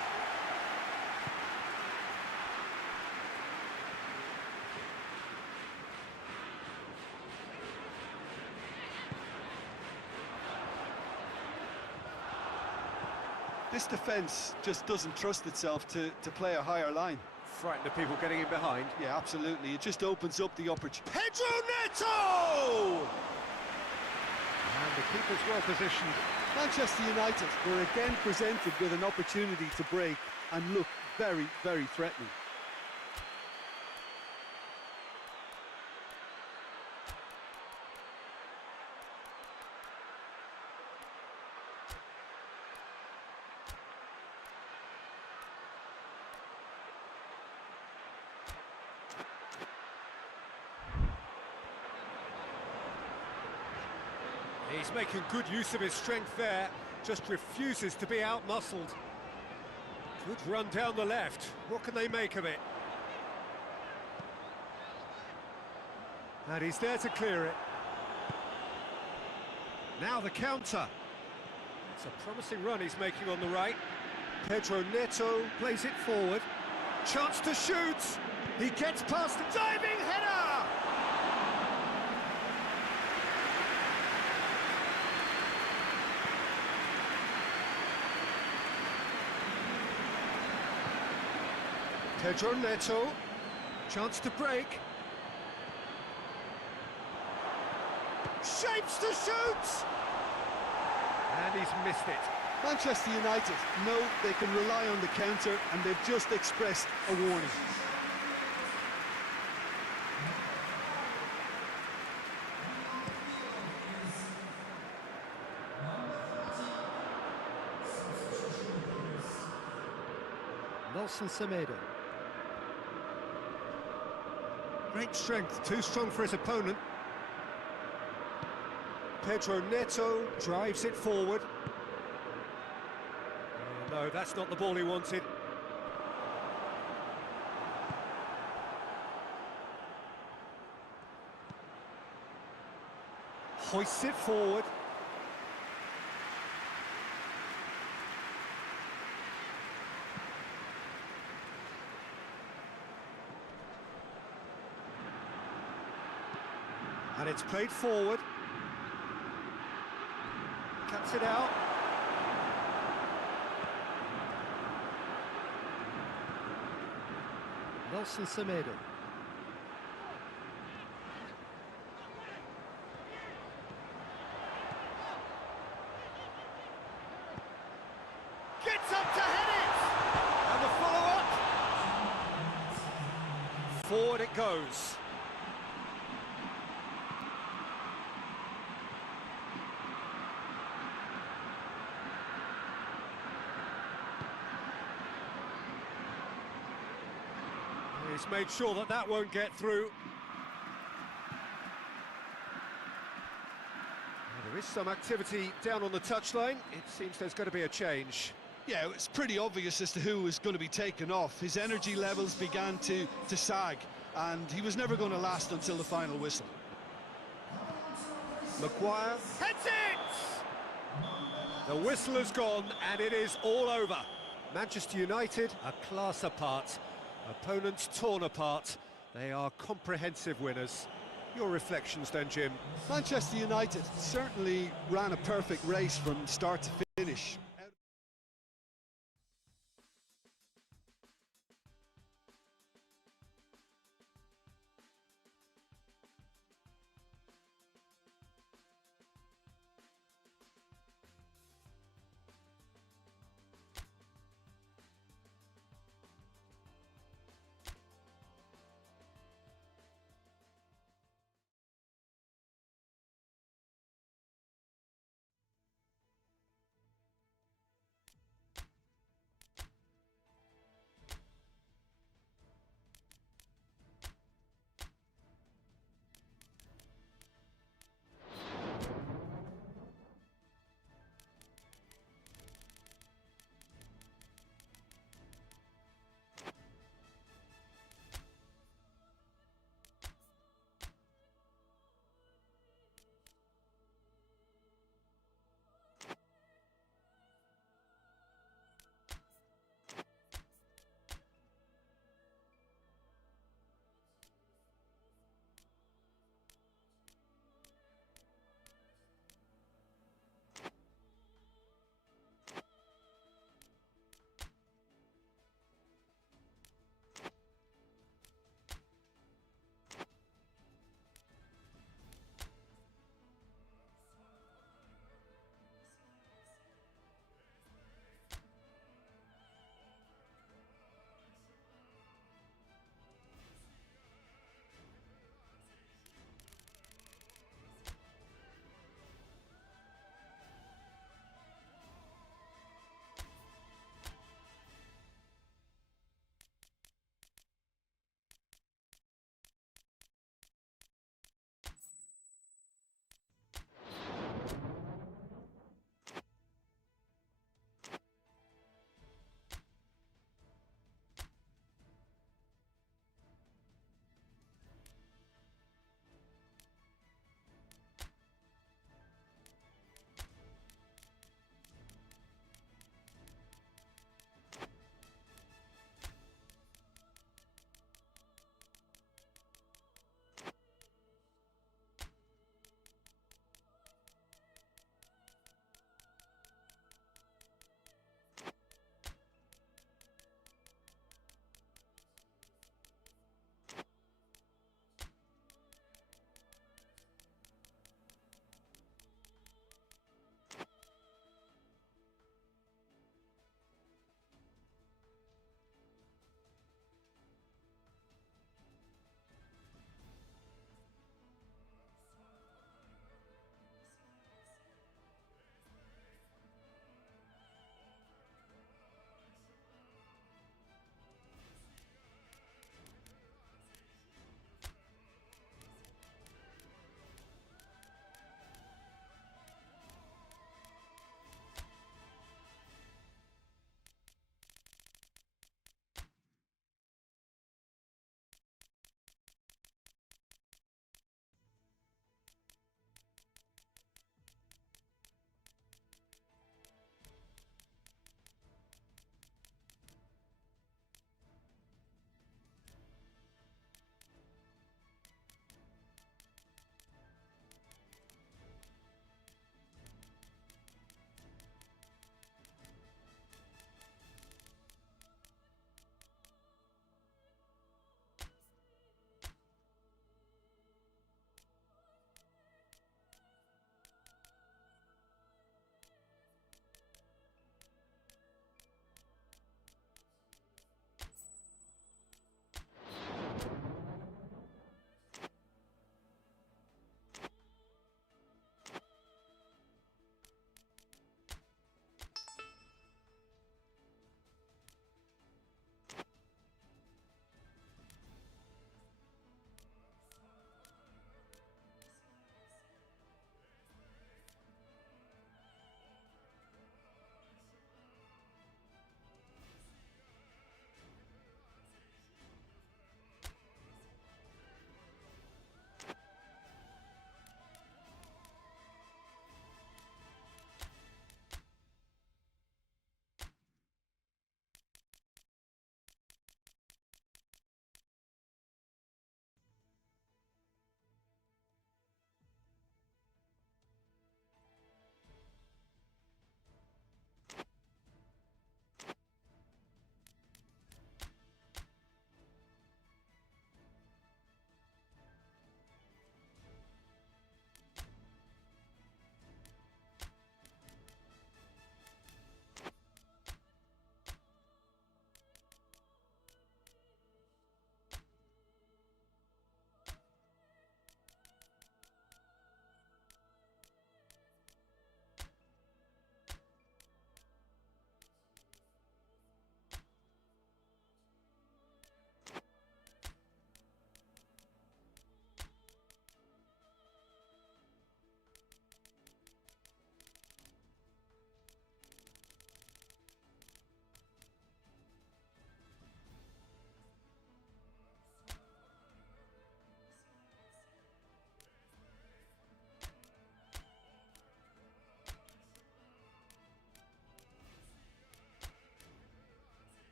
This defence just doesn't trust itself to play a higher line. Frightened of people getting in behind. Yeah, absolutely. It just opens up the opportunity. Pedro Neto! And the keeper's well positioned. Manchester United were again presented with an opportunity to break and look very, very threatening. He's making good use of his strength there, just refuses to be out-muscled. Good run down the left. What can they make of it? And he's there to clear it. Now the counter. It's a promising run he's making on the right. Pedro Neto plays it forward. Chance to shoot. He gets past the diving header. Pedro Neto. Chance to break. Shapes to shoot. And he's missed it. Manchester United know they can rely on the counter, and they've just expressed a warning. Nelson Semedo. Great strength, too strong for his opponent. Pedro Neto drives it forward. Oh, no, that's not the ball he wanted. Hoists it forward. And it's played forward. Cuts it out. Nelson Semedo. Gets up to head it! And the follow-up. Forward it goes. He's made sure that that won't get through. Well, there is some activity down on the touchline. It seems there's going to be a change. Yeah, it's pretty obvious as to who was going to be taken off. His energy levels began to sag, and he was never going to last until the final whistle. Maguire Heads it! The whistle has gone, and it is all over. Manchester United a class apart. Opponents torn apart. They are comprehensive winners. Your reflections then, Jim? Manchester United certainly ran a perfect race from start to finish.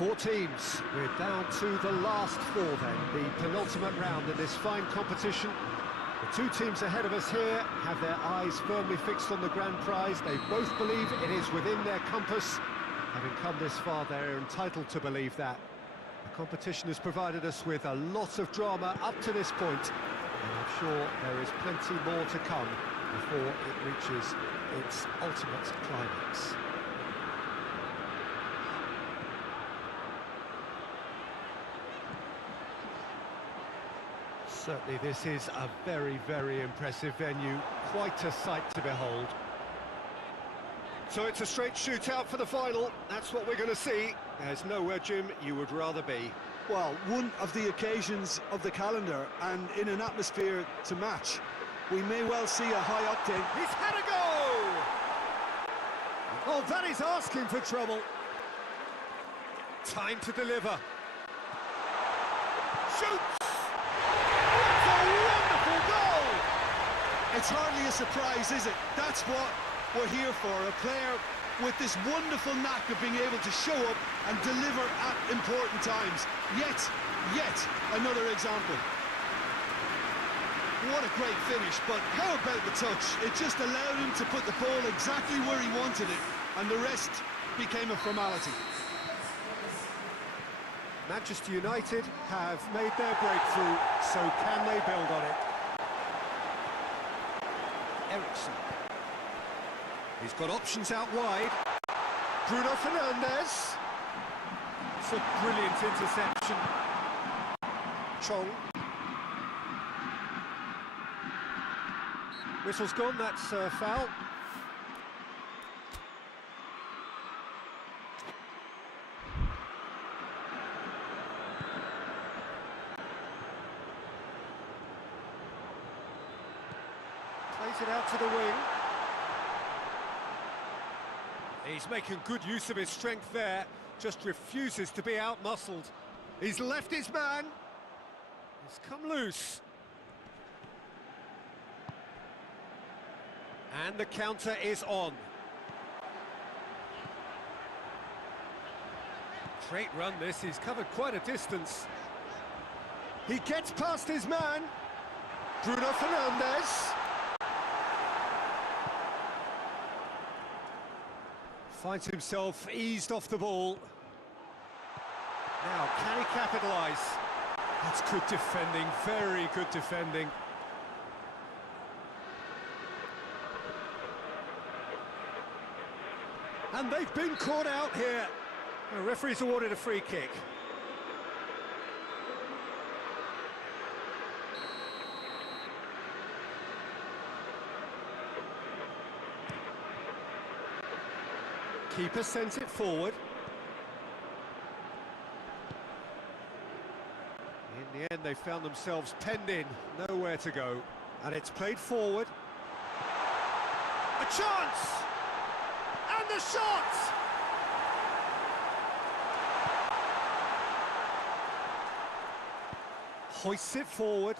Four teams. We're down to the last four then, the penultimate round in this fine competition. The two teams ahead of us here have their eyes firmly fixed on the grand prize. They both believe it is within their compass. Having come this far, they're entitled to believe that. The competition has provided us with a lot of drama up to this point, and I'm sure there is plenty more to come before it reaches its ultimate climax. Certainly this is a very, very impressive venue, quite a sight to behold. So it's a straight shootout for the final, that's what we're going to see. There's nowhere, Jim, you would rather be. Well, one of the occasions of the calendar, and in an atmosphere to match. We may well see a high octane. He's had a go! Oh, that is asking for trouble. Time to deliver. Shoots! What a wonderful goal! It's hardly a surprise, is it? That's what we're here for, a player with this wonderful knack of being able to show up and deliver at important times. Yet another example. What a great finish, but how about the touch? It just allowed him to put the ball exactly where he wanted it, and the rest became a formality. Manchester United have made their breakthrough, so can they build on it? Ericsson. He's got options out wide. Bruno Fernandes. It's a brilliant interception. Chong. Whistle's gone, that's a foul. Plays it out to the wing. He's making good use of his strength there, just refuses to be out-muscled. He's left his man. He's come loose. And the counter is on. Great run this, he's covered quite a distance. He gets past his man. Bruno Fernandes. Finds himself eased off the ball. Now, can he capitalise? That's good defending, very good defending. And they've been caught out here. The referee's awarded a free kick. Keeper sends it forward. In the end, they found themselves penned in, nowhere to go. And it's played forward. A chance! And the shot! Hoists it forward.